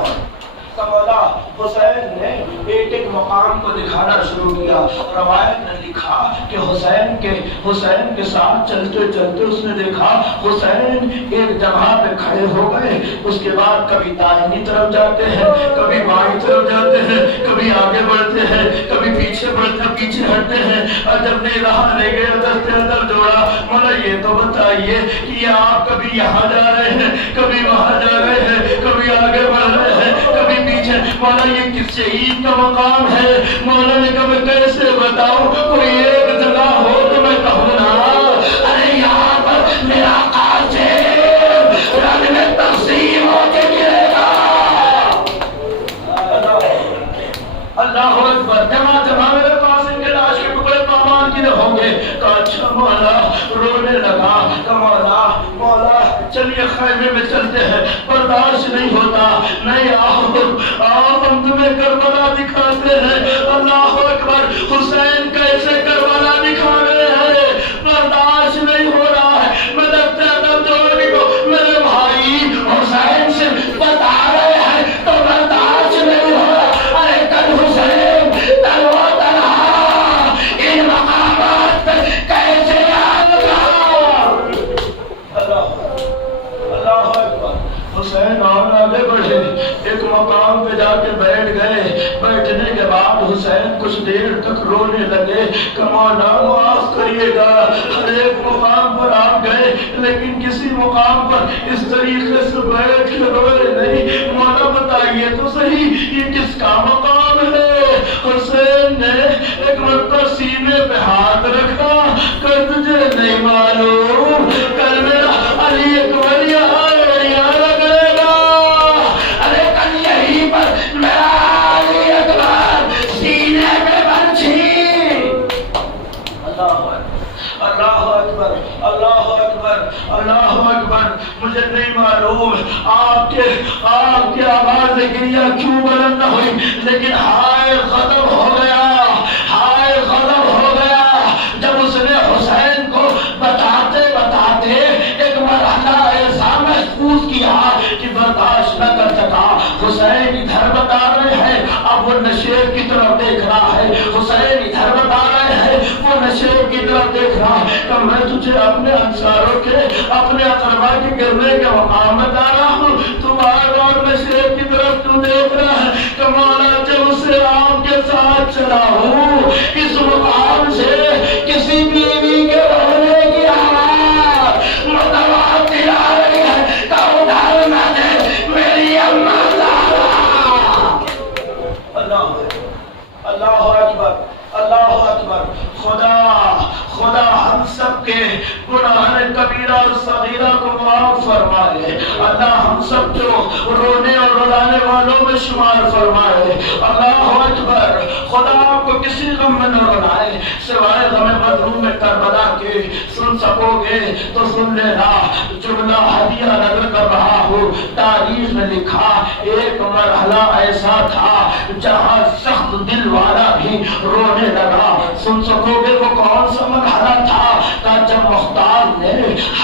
مولا حسین نے ایک ایک مقام کو دکھانا شروع کیا۔ روایت نے لکھا کہ حسین کے ساتھ چلتے چلتے اس نے دیکھا حسین ایک جگہ پہ کھڑے ہو گئے، اس کے بعد کبھی دائیں طرف جاتے ہیں، کبھی بائیں طرف جاتے ہیں، کبھی آگے بڑھتے ہیں، کبھی پیچھے بڑھتے پیچھے ہٹتے ہیں، اور جب نہیں رہا لے گئے ادھر جوڑا۔ مولا یہ تو بتائیے کہ آپ کبھی یہاں جا رہے ہیں، کبھی وہاں جا رہے ہیں، کبھی آگے بڑھ رہے ہیں، کبھی پیچھے، مولا یہ کس شہید کا مقام ہے؟ مولا نے کہا میں کیسے بتاؤں، کوئی ایک جگہ ہو تو میں کہوں نا، ارے یہاں پر میرا قاسم رنگ میں تقسیم ہو کے گرے گا۔ اللہ اکبر، جمع میرے قاسم کے لاش کے ٹکڑے پامان کی ہوں گے۔ کہا اچھا مولا، رونے لگا کہ مولا چلیے خیمے میں چلتے ہیں، برداشت نہیں ہوتا، نہیں آؤ ہم تمہیں کربلا دکھاتے ہیں۔ اللہ اکبر، حسین کیسے کربلا دکھا رہے ہیں، برداشت نہیں ہو رہا ہے۔ میں دوڑی کو میرے بھائی حسین سے بتا رہے ہیں تو برداشت نہیں ہو رہا۔ ارے کل حسین کل وہ طرح ان مقامات پر کیسے آئے گا؟ اللہ اکبر، حسین اور آگے بڑھے، ایک مقام پہ جا کے بیٹھ گئے۔ بیٹھنے کے بعد حسین کچھ دیر تک رونے لگے کہ مولا معاف کریے گا، ہر ایک مقام پر آپ گئے لیکن کسی مقام پر اس طریقے سے بیٹھ کے روئے نہیں۔ بتائیے تو صحیح یہ کس کا مقام ہے؟ حسین نے ایک مرتبہ سینے پہ ہاتھ رکھا کہ تجھے نہیں معلوم کل میرا علی اکبر یہاں کرے گا، ارے کل یہیں پر میرا علی اکبر سینے پہ برچھی۔ اللہ اکبر اللہ اکبر اللہ اکبر۔ مجھے نہیں معلوم آپ کے آواز گریہ کیوں بلند نہ ہوئی، لیکن ہائے غضب ہو گیا، ہائے غضب ہو گیا جب اس نے حسین کو بتاتے بتاتے ایک مرحلہ ایسا محسوس کیا کہ برداشت نہ کر سکا۔ حسین ادھر بتا رہے ہیں، اب وہ نشیب کی طرف دیکھ رہا ہے، حسین ادھر بتا رہے ہیں، وہ نشیب کی طرف دیکھ رہا ہے کہ میں تجھے اپنے انصاروں کے اپنے اقربا کے گرنے کے مقام میں لا رہا ہوں، تم آگ اور نشیب کی طرف تو دیکھ رہا ہے کہ مولا جب اسے آپ کے ساتھ چلا ہوں اس مقام سے کسی بیوی کے رونے کی آواز متواتر آ رہی ہے کہ ادھر میں نے میری اماں اللہ اکبر اللہ اکبر۔ خدا ہم سب کے گناہ کبیرہ اور صغیرہ کو معاف فرمائے، اللہ ہم سب کو رونے اور رلانے والوں میں شمار فرمائے۔ اللہ اکبر۔ خدا آپ کو کسی غم میں نہ رلائے سوائے غم مظلوم کربلا کے۔ سن سکو گے تو سن لینا، جملہ ہدیہ نظر کر رہا ہوں۔ تاریخ نے لکھا ایک مرحلہ ایسا تھا جہاں سخت دل والا بھی رونے لگا۔ سن سکو گے وہ کون سا مرحلہ تھا کہ جب مختار نے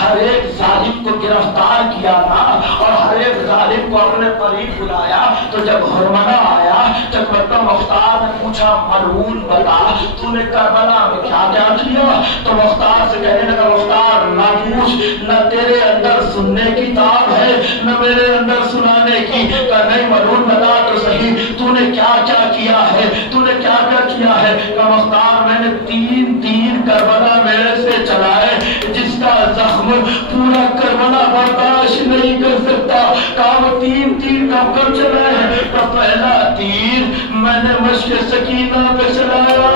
ہر ایک ظالم کو گرفتار کیا تھا اور ہر ایک ظالم کو اپنے قریب بلایا، تو جب حرمنہ آیا جب مختار نے پوچھا ملعون بتا تو نے کربلا میں کیا کیا کیا، تو مختار سے کہنے لگا مختار نہ پوچھ، نہ تیرے اندر سننے کی تاب ہے نہ میرے اندر سنانے کی۔ کہ نہیں ملعون بتا تو صحیح تو نے کیا کیا کیا ہے، تو نے کیا کیا کیا ہے۔ کہ مختار میں نے تین کربلا میرے سے چلائے، جس کا زخم پورا کربلا برداشت نہیں کر سکتا۔ کہا وہ تین کب کب چلائے ہیں؟ تو پہلا تیر میں نے مشق سکینہ پہ چلایا۔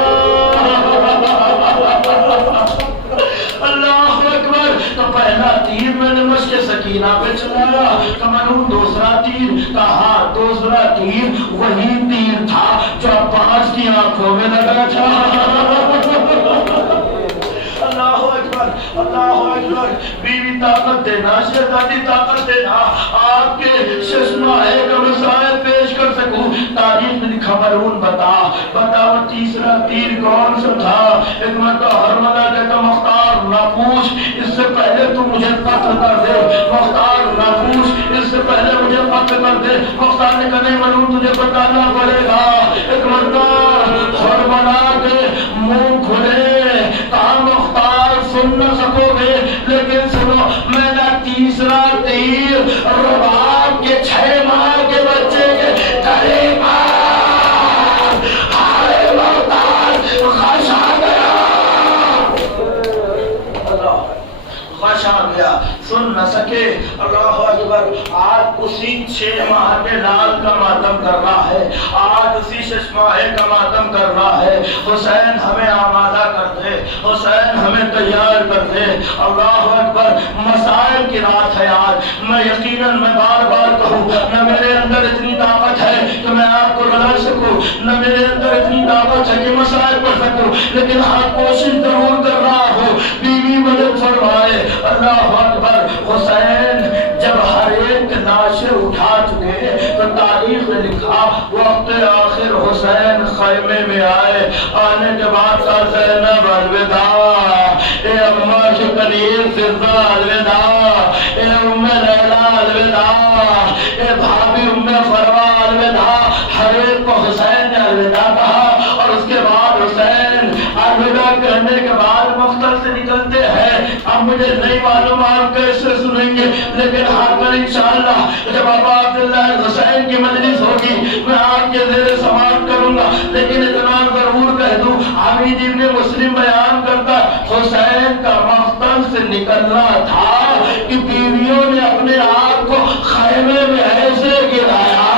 اللہ اکبر۔ تو پہلا تیر میں نے مشق سکینہ پہ چلایا۔ کمنوں دوسرا تیر، کہا دوسرا تیر وہی تیر تھا جو عباس کی آنکھوں میں لگا تھا۔ اللہ اکبر اللہ اکبر۔ بیوی طاقت دینا، شہزادی طاقت دینا، آپ کے ششماہے کا مسائل پیش کر سکوں۔ تاریخ میں لکھا ملعون بتا وہ تیسرا تیر کون سا تھا؟ ایک مرتبہ حرملہ کہتا مختار نہ پوچھ اس سے پہلے تو مجھے قتل کر دے، مختار نہ پوچھ اس سے پہلے مجھے قتل کر دے۔ مختار نے کہا نہیں ملعون تجھے بتانا پڑے گا۔ ایک مرتبہ حرملہ کے منہ کھلے، کہا مختار سن نہ سکو گے لیکن سنو، میں نے تیسرا تیر رباب کے 6 ماہ کے بچے کے گلے مار، ہائے مختار خش آ گیا، خش آ گیا، سن نہ سکے۔ اللہ اکبر۔ آج اسی 6 ماہ کے لال کا ماتم کر رہا ہے، آج اسی 6 ماہ کا ماتم کر رہا ہے۔ حسین ہمیں آمادہ کر دے، حسین ہمیں تیار کر دے۔ اللہ اکبر۔ مسائل کی رات ہے آج، میں یقیناً میں بار بار کہوں نہ میرے اندر اتنی طاقت ہے کہ میں آپ کو رلا سکوں، نہ میرے اندر اتنی طاقت ہے کہ مسائل پڑھ سکوں، لیکن ہاں کوشش ضرور کر رہا ہوں بیوی مدد فرمائے۔ اللہ اکبر۔ حسین جب ہر ایک لاشیں اٹھا چکے تو تاریخ نے لکھا وقت آخر حسین خیمے میں آئے، آنے کے بعد کا زینب الوداع، اے اماں کے قلیل فضہ الوداع، اے ام لیلا الوداع، اے بھابی ام فروا الوداع۔ ہر ایک کو حسین نے الوداع کہا اور اس کے بعد حسین الوداع کہنے کے بعد مختل سے نکلتے ہیں۔ اب مجھے نہیں معلوم آپ کیسے سنیں گے، لیکن ہاں کل انشاءاللہ جب ابا عبداللہ حسین کی مجلس ہوگی میں آپ کے زیر سماعت کروں گا، لیکن اتنا ضرور کہہ دوں حمید ابن مسلم بیان کرتا حسین کا مختل سے نکلنا تھا کہ بیویوں نے اپنے آپ کو خیمے میں ایسے گرایا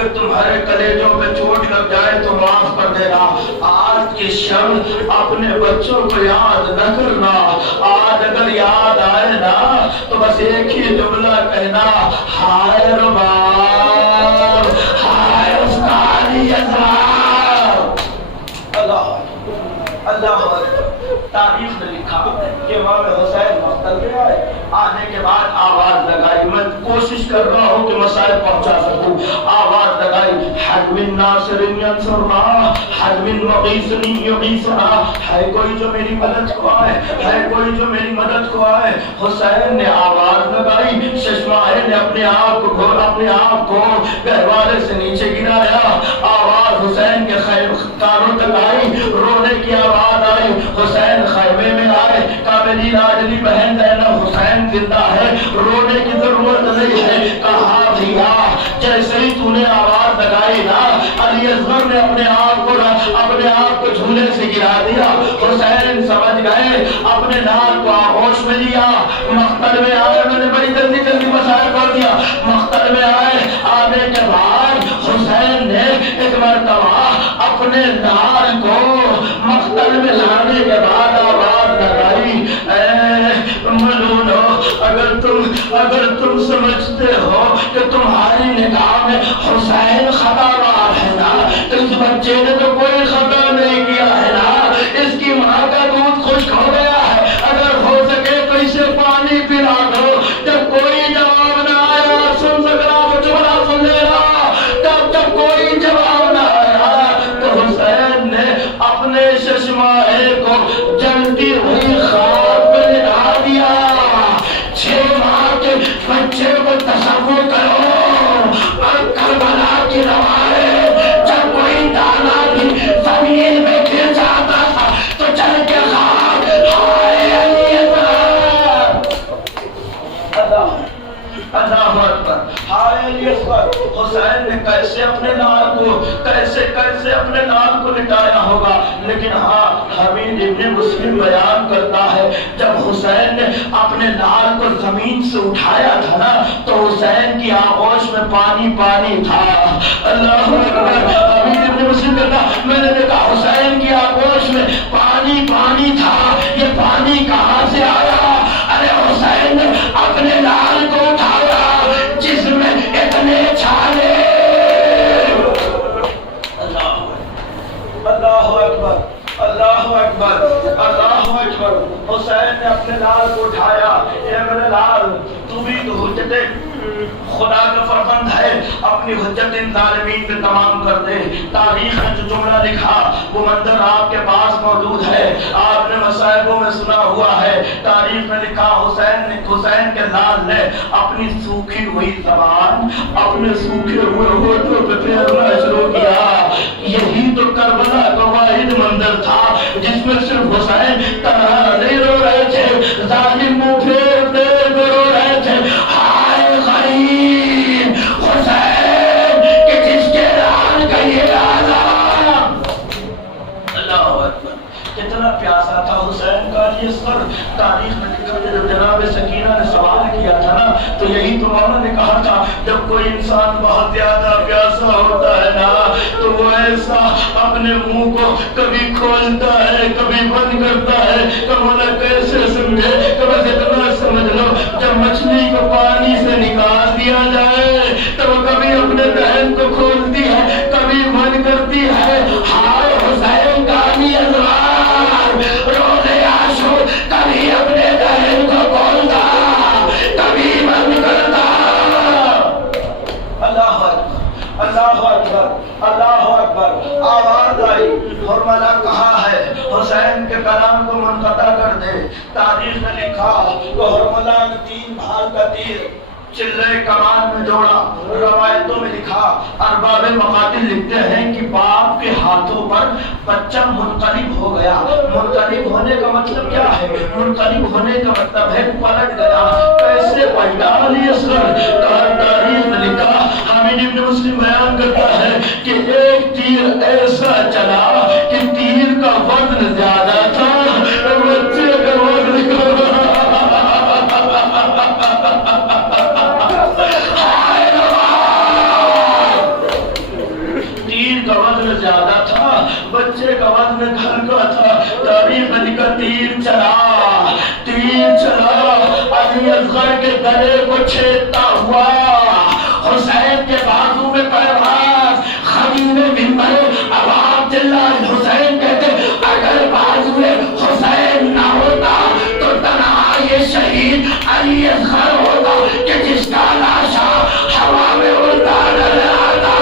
اگر تمہارے کلیجوں پہ چوٹ لگ جائے تو معاف کر دینا. آج کے شب اپنے بچوں کو یاد نہ کرنا. آج اگر یاد آئے نا تو بس ایک ہی جملہ کہنا, ہائے رباب, ہائے استادی ازرار. اللہ اللہ. تاریخ نے لکھا کہ امام حسین مقتل میں آئے, آنے کے بعد آواز لگائی. میں کوشش کر رہا ہوں کہ مسائل پہنچا سکوں. آواز لگائی, حد من ناصر ینصرنا, حد من مغیث یغیثنا. ہے کوئی جو میری مدد کو آئے, ہے کوئی جو میری مدد کو آئے. حسین نے آواز لگائی. ششماہے نے اپنے آپ کو گہوارے سے نیچے گرایا. آواز حسین کے کانوں تک آئی, رونے کی آواز آئی. حسین خیمے میں آئے. کاملی لاڈلی بہن زینب, حسین زندہ ہے, رونے کی ضرورت نہیں ہے. کہا دیا جیسے ہی تو نے آواز لگائی نا, علی اصغر نے اپنے آپ کو جھولے سے گرا دیا. حسین سمجھ گئے, اپنے لال کو آغوش میں لیا. مقتل میں آئے, میں نے بڑی جلدی مسائل کر دیا. مقتل میں آنے کے بعد حسین نے ایک مرتبہ اپنے لال کو مقتل میں لانے کے بعد آواز لگائی, اے ملونو, اگر تم سمجھتے ہو کہ تمہاری نگاہ میں حسین خطاوار ہے نا, تو اس بچے نے تو کوئی خطا نہیں کیا ہے نا. اس کی ماں کا دودھ خشک ہو گیا ہے. اگر ہو سکے تو اسے پانی پلا دو. جب کوئی جواب نہ آیا, سن سکنا تو چولا سن لینا. جب کوئی جواب نہ آیا تو حسین نے اپنے ششماہے کو جلتی ہوئی خواب میں لٹا دیا. 6 ماہ کے بچے کو تصور کرو, اور کربلا کی روایت, جب کوئی دانا بھی زمین میں گر جاتا تھا تو چل کے خواب, ہائے علی اصغر. اللہ اکبر, ہائے علی اصغر. حسین نے کیسے اپنے لال کو لٹایا ہوگا. لیکن ہاں, حمید ابن مسلم بیان کرتا ہے, جب حسین نے اپنے لال کو زمین سے اٹھایا تھا نا, تو حسین کی آغوش میں پانی تھا. اللہ اکبر. حمید ابن مسلم کہتا, میں نے دیکھا حسین کی آغوش میں پانی تھا. یہ پانی کہاں سے آیا؟ ارے حسین نے اپنے لال کو اٹھایا جس میں اتنے چھالے. اللہ اکبر, اللہ اکبر, اللہ اکبر. حسین نے اپنے لال کو اٹھایا. اے میرے لال, تو بھی تو حجت خدا کا فرزند ہے, اپنی حجت ان ظالمین پہ تمام کر دے. تاریخ نے جو جملہ لکھا وہ منظر آپ کے پاس موجود ہے, آپ نے مصائبوں میں سنا ہوا ہے. تاریخ نے لکھا, حسین کے لال نے اپنی سوکھی ہوئی زبان اپنے سوکھے ہوئے ہونٹوں پہ پھیرنا شروع کیا. یہی تو کربلا کا واحد منظر تھا جس میں صرف حسین تنہا نہیں رو رہے تھے, ظالم منہ پھیرتے رو رہے تھے. ہائے غریب حسین کہ جس کے لال کا یہ عذاب. اللہ اکبر. کتنا پیاسا تھا حسین کا علی اصغر. تاریخ میں لکھا ہے جب جناب سکینہ نے سوال کیا تھا نا, تو یہی تو مولا نے کہا تھا, جب کوئی انسان بہت زیادہ پیاسا ہوتا ہے نا تو وہ ایسا اپنے منہ کو کبھی کھولتا ہے کبھی بند کرتا ہے. تو مولا کیسے سمجھے؟ کہ بس اتنا سمجھ لو, جب مچھلی کو پانی سے نکال دیا جائے تو وہ کبھی اپنے دہن کو کھولتی ہے کبھی بند کرتی ہے. ہائے حسین کا علی اصغر, روزے عاشور کبھی اپنے دہن کو کھولتا کبھی بند کرتا. اللہ اکبر, اللہ اکبر, اللہ اکبر. آواز آئی, حرملہ کہاں ہے؟ حسین کے کلام کو منقطع کر دے. تاریخ نے لکھا کہ حرملہ نے 3 بھال کا تیر چلے کمان میں جوڑا. روایتوں میں لکھا, ارباب مقاتل لکھتے ہیں کہ باپ کے ہاتھوں پر بچہ منقلب ہو گیا. منقلب ہونے کا مطلب کیا ہے؟ منقلب ہونے کا مطلب ہے پلٹ گیا. کیسے پلٹا علی اصغر؟ تاریخ نے لکھا, حمید ابن مسلم بیان کرتا ہے کہ ایک تیر ایسا چلا کہ تیر کا وزن زیادہ تھا, بچے کا وزن کم. کا وزن زیادہ تھا، بچے کا وزن ہلکا تھا۔ تاریخ میں لکھا تیر چلا علی اصغر کے گلے کو چھیدتا ہوا، حسین کے بازو میں پرواز، خدیم منبر ابا عبداللہ حسین کہتے اگر بازو حسین نہ ہوتا تو تنہا یہ شہید علی اصغر ہوتا کہ جس کا لاشا ہوا میں اڑتا نظر آتا۔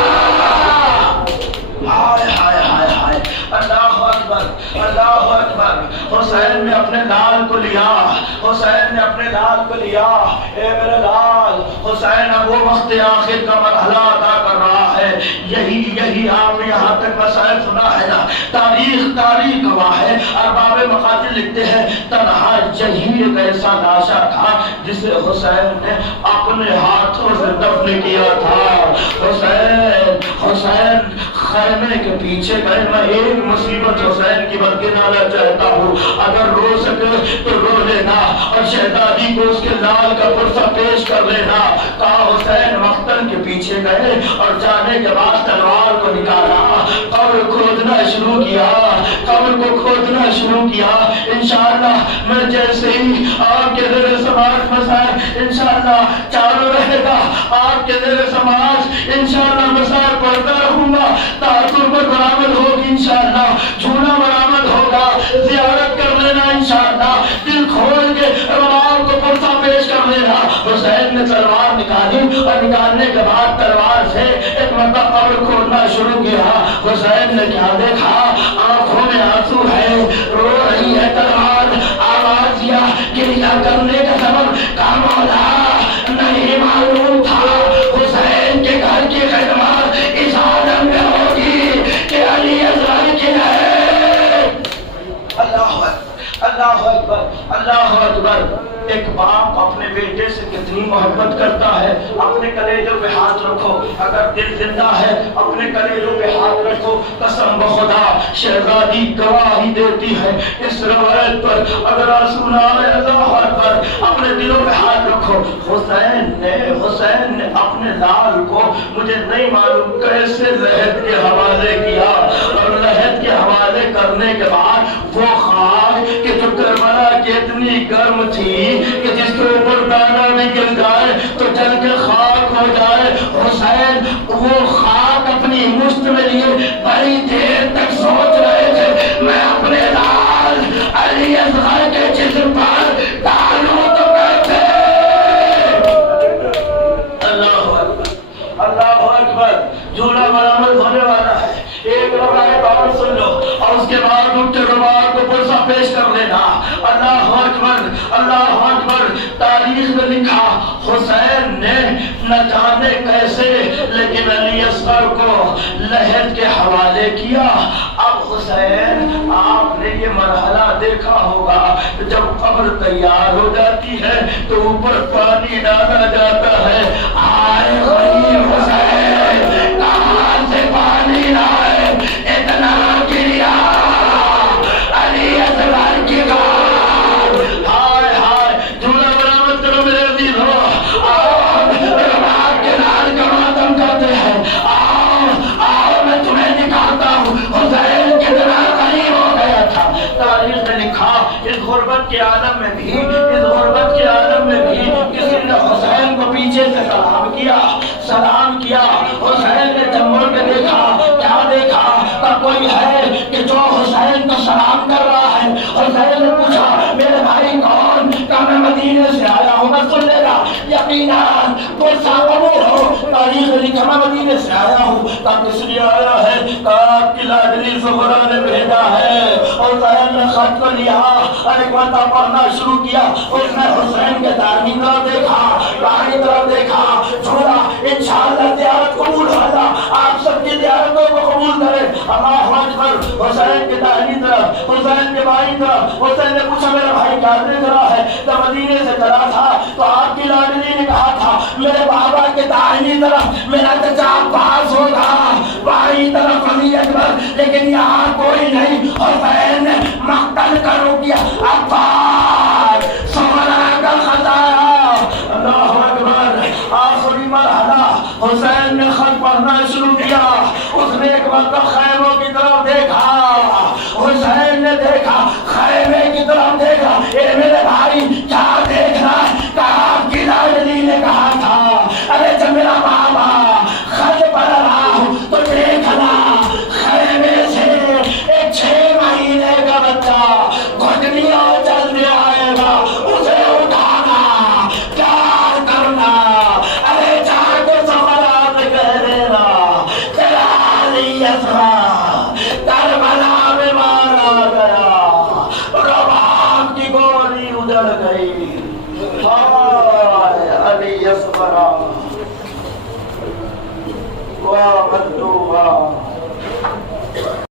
ہائے ہائے ہائے ہائے، اللہ اکبر اللہ اکبر۔ حسین نے اپنے لال کو لیا، حسین نے اپنے لال کو لیا، اے میرے لال۔ حسین اب وہ وقت آخر کا مرحلہ ادا کر رہا ہے، یہی آپ نے یہاں تک مسائل سنا ہے نا، تاریخ گواہ ہے۔ ارباب مقاتل لکھتے ہیں تنہا یہی ایک ایسا لاشا تھا جسے حسین نے اپنے ہاتھوں سے دفن کیا تھا۔ حسین خیمے کے پیچھے گئے۔ میں ایک مصیبت حسین کی برکنارا چاہتا ہوں، اگر رو سکے تو رو لینا اور شہزادی کو اس کے لال کا پرسہ پیش کر لینا۔ کہا حسین مقتل کے پیچھے گئے اور جانے کے بعد تلوار کو نکالا، قبر کھودنا شروع کیا، قبر کو کھودنا شروع کیا۔ انشاءاللہ میں جیسے ہی آپ کے زیر سماج مسائل انشاءاللہ چالو رہے گا، آپ کے زیر سماج انشاءاللہ مسائل پڑھتا رہوں گا، تاثر پر برآمد ہوگی انشاءاللہ، جھولا برآمد ہوگا، زیارت کر لینا انشاءاللہ، دل کھول کے رباب کو پرسہ پیش کر لینا۔ حسین نے تلوار نکالی اور نکالنے کے بعد تلوار سے ایک مرتبہ قبر کھودنا شروع کیا۔ حسین نے کیا دیکھا؟ آنکھوں میں آنسو ہے، رو رہی ہے تلوار، آواز دیا گریہ کرنے کا سبب کا مولا نہیں معلوم تھا۔ حسین کے گھر کی خدمات اس عالم میں ہوگی کہ علی اصغر کی ہے۔ اللہ اکبر اللہ اکبر۔ ایک باپ اپنے بیٹے سے کتنی محبت کرتا ہے۔ اپنے کلیجوں پہ ہاتھ رکھو، اگر دل زندہ ہے اپنے کلیجوں پہ ہاتھ رکھو۔ قسم بخدا شہزادی گواہی دیتی ہے اس روایت پر، اگر آنسو نہ آئے اللہ اکبر اپنے دلوں پہ ہاتھ رکھو۔ حسین نے اپنے لال کو مجھے نہیں معلوم کیسے لحد کے حوالے کیا، اور لحد کے حوالے کرنے کے بعد وہ خاک کہ جو کربلا کی اتنی گرم تھی کہ جس کے اوپر دانا بھی گر جائے تو جل کے خاک ہو جائے، حسین وہ خاک اپنی مشت میں لیے بڑی دیر تک سوچ رہے تھے میں اپنے لال علی اصغر کے جسم پر ڈالوں تو کیسے۔ اللہ اکبر جھولا برآمد ہونے والا ہے۔ ایک روایت اور سن لو اور اس کے بعد ان کے روایت کو پرسہ پیش کر لینا۔ اللہ اکبر۔ تاریخ میں لکھا حسین نے نہ جانے کیسے لیکن علی اصغر کو لحد کے حوالے کیا۔ اب حسین آپ نے یہ مرحلہ دیکھا ہوگا، جب قبر تیار ہو جاتی ہے تو اوپر پانی ڈالا جاتا ہے۔ آئے غریب حسین کہاں سے پانی لائے، اتنا گریا علی اصغر کی گار۔ ہائے ہائے جھولا برآمد کرو میرے عزیز ہو، آؤ رباب کے لال کا ماتم کرتے ہیں، آؤ میں تمہیں دکھاتا ہوں حسین کتنا قریب ہو گیا تھا۔ تاریخ نے لکھا اس غربت کے عالم میں بھی کسی نے حسین کو پیچھے سے سلام کیا۔ حسین نے جب مڑ کے دیکھا، کیا دیکھا؟ کہ کوئی ہے کہ جو حسین کو سلام کر رہا ہے۔ حسین نے پوچھا میرے بھائی کون؟ کہ میں مدینے سے آیا ہوں۔ میں سن لے گا یقیناً تو قبول ہو۔ تاریخ نے لکھا میں مدینے سے آیا ہوں۔ کہ کس لیے آیا ہے؟ کہ آپ کی لاڈلی زہرا نے بھیجا ہے۔ حسین نے خط کو لیا اور ایک مرتبہ پڑھنا شروع کیا۔ اس نے حسین کے دائیں طرف دیکھا، بائیں طرف دیکھا، چھوڑا انشاءاللہ زیارت قبول ہوگا، آپ سب کی زیارتوں کو قبول کرے۔ اللہ اکبر۔ حسین کے دائیں طرف، حسین کے بائیں طرف۔ حسین نے پوچھا میرا بھائی کیا دیکھ رہا ہے؟ جب مدینے سے چلا تھا تو آپ کی لاڈلی نے کہا تھا میرے بابا کے دائیں طرف میرا چچا عباس ہوگا، بائیں طرف علی اکبر، لیکن یہاں کوئی نہیں۔ حسین نے مقتل کرو کیا عباس سمرا کا خطایا۔ اللہ اکبر۔ آخری مرحلہ حسین نے خط پڑھنا شروع کیا۔ اس اس نے ایک مرتبہ خیموں کی طرف دیکھا، حسین نے دیکھا، خیمے کی طرف دیکھا، اے میرے بھائی کیا دیکھ رہا ہے؟ کہا آپ کی لاڈلی نے کہا تھا ارے جب میرا بابا خط پڑھ رہا ہوں تو دیکھنا خیمے سے ایک 6 مہینے کا بچہ گھٹنیاں چلنے آئے گا، اسے اٹھانا پیار کرنا، ارے جا کے سوالات کہہ دینا تیرا علی اصغر کربلا میں مارا گیا، رباب کی گولی اجڑ گئی، ہائے علی اصغر واہ مطلوبہ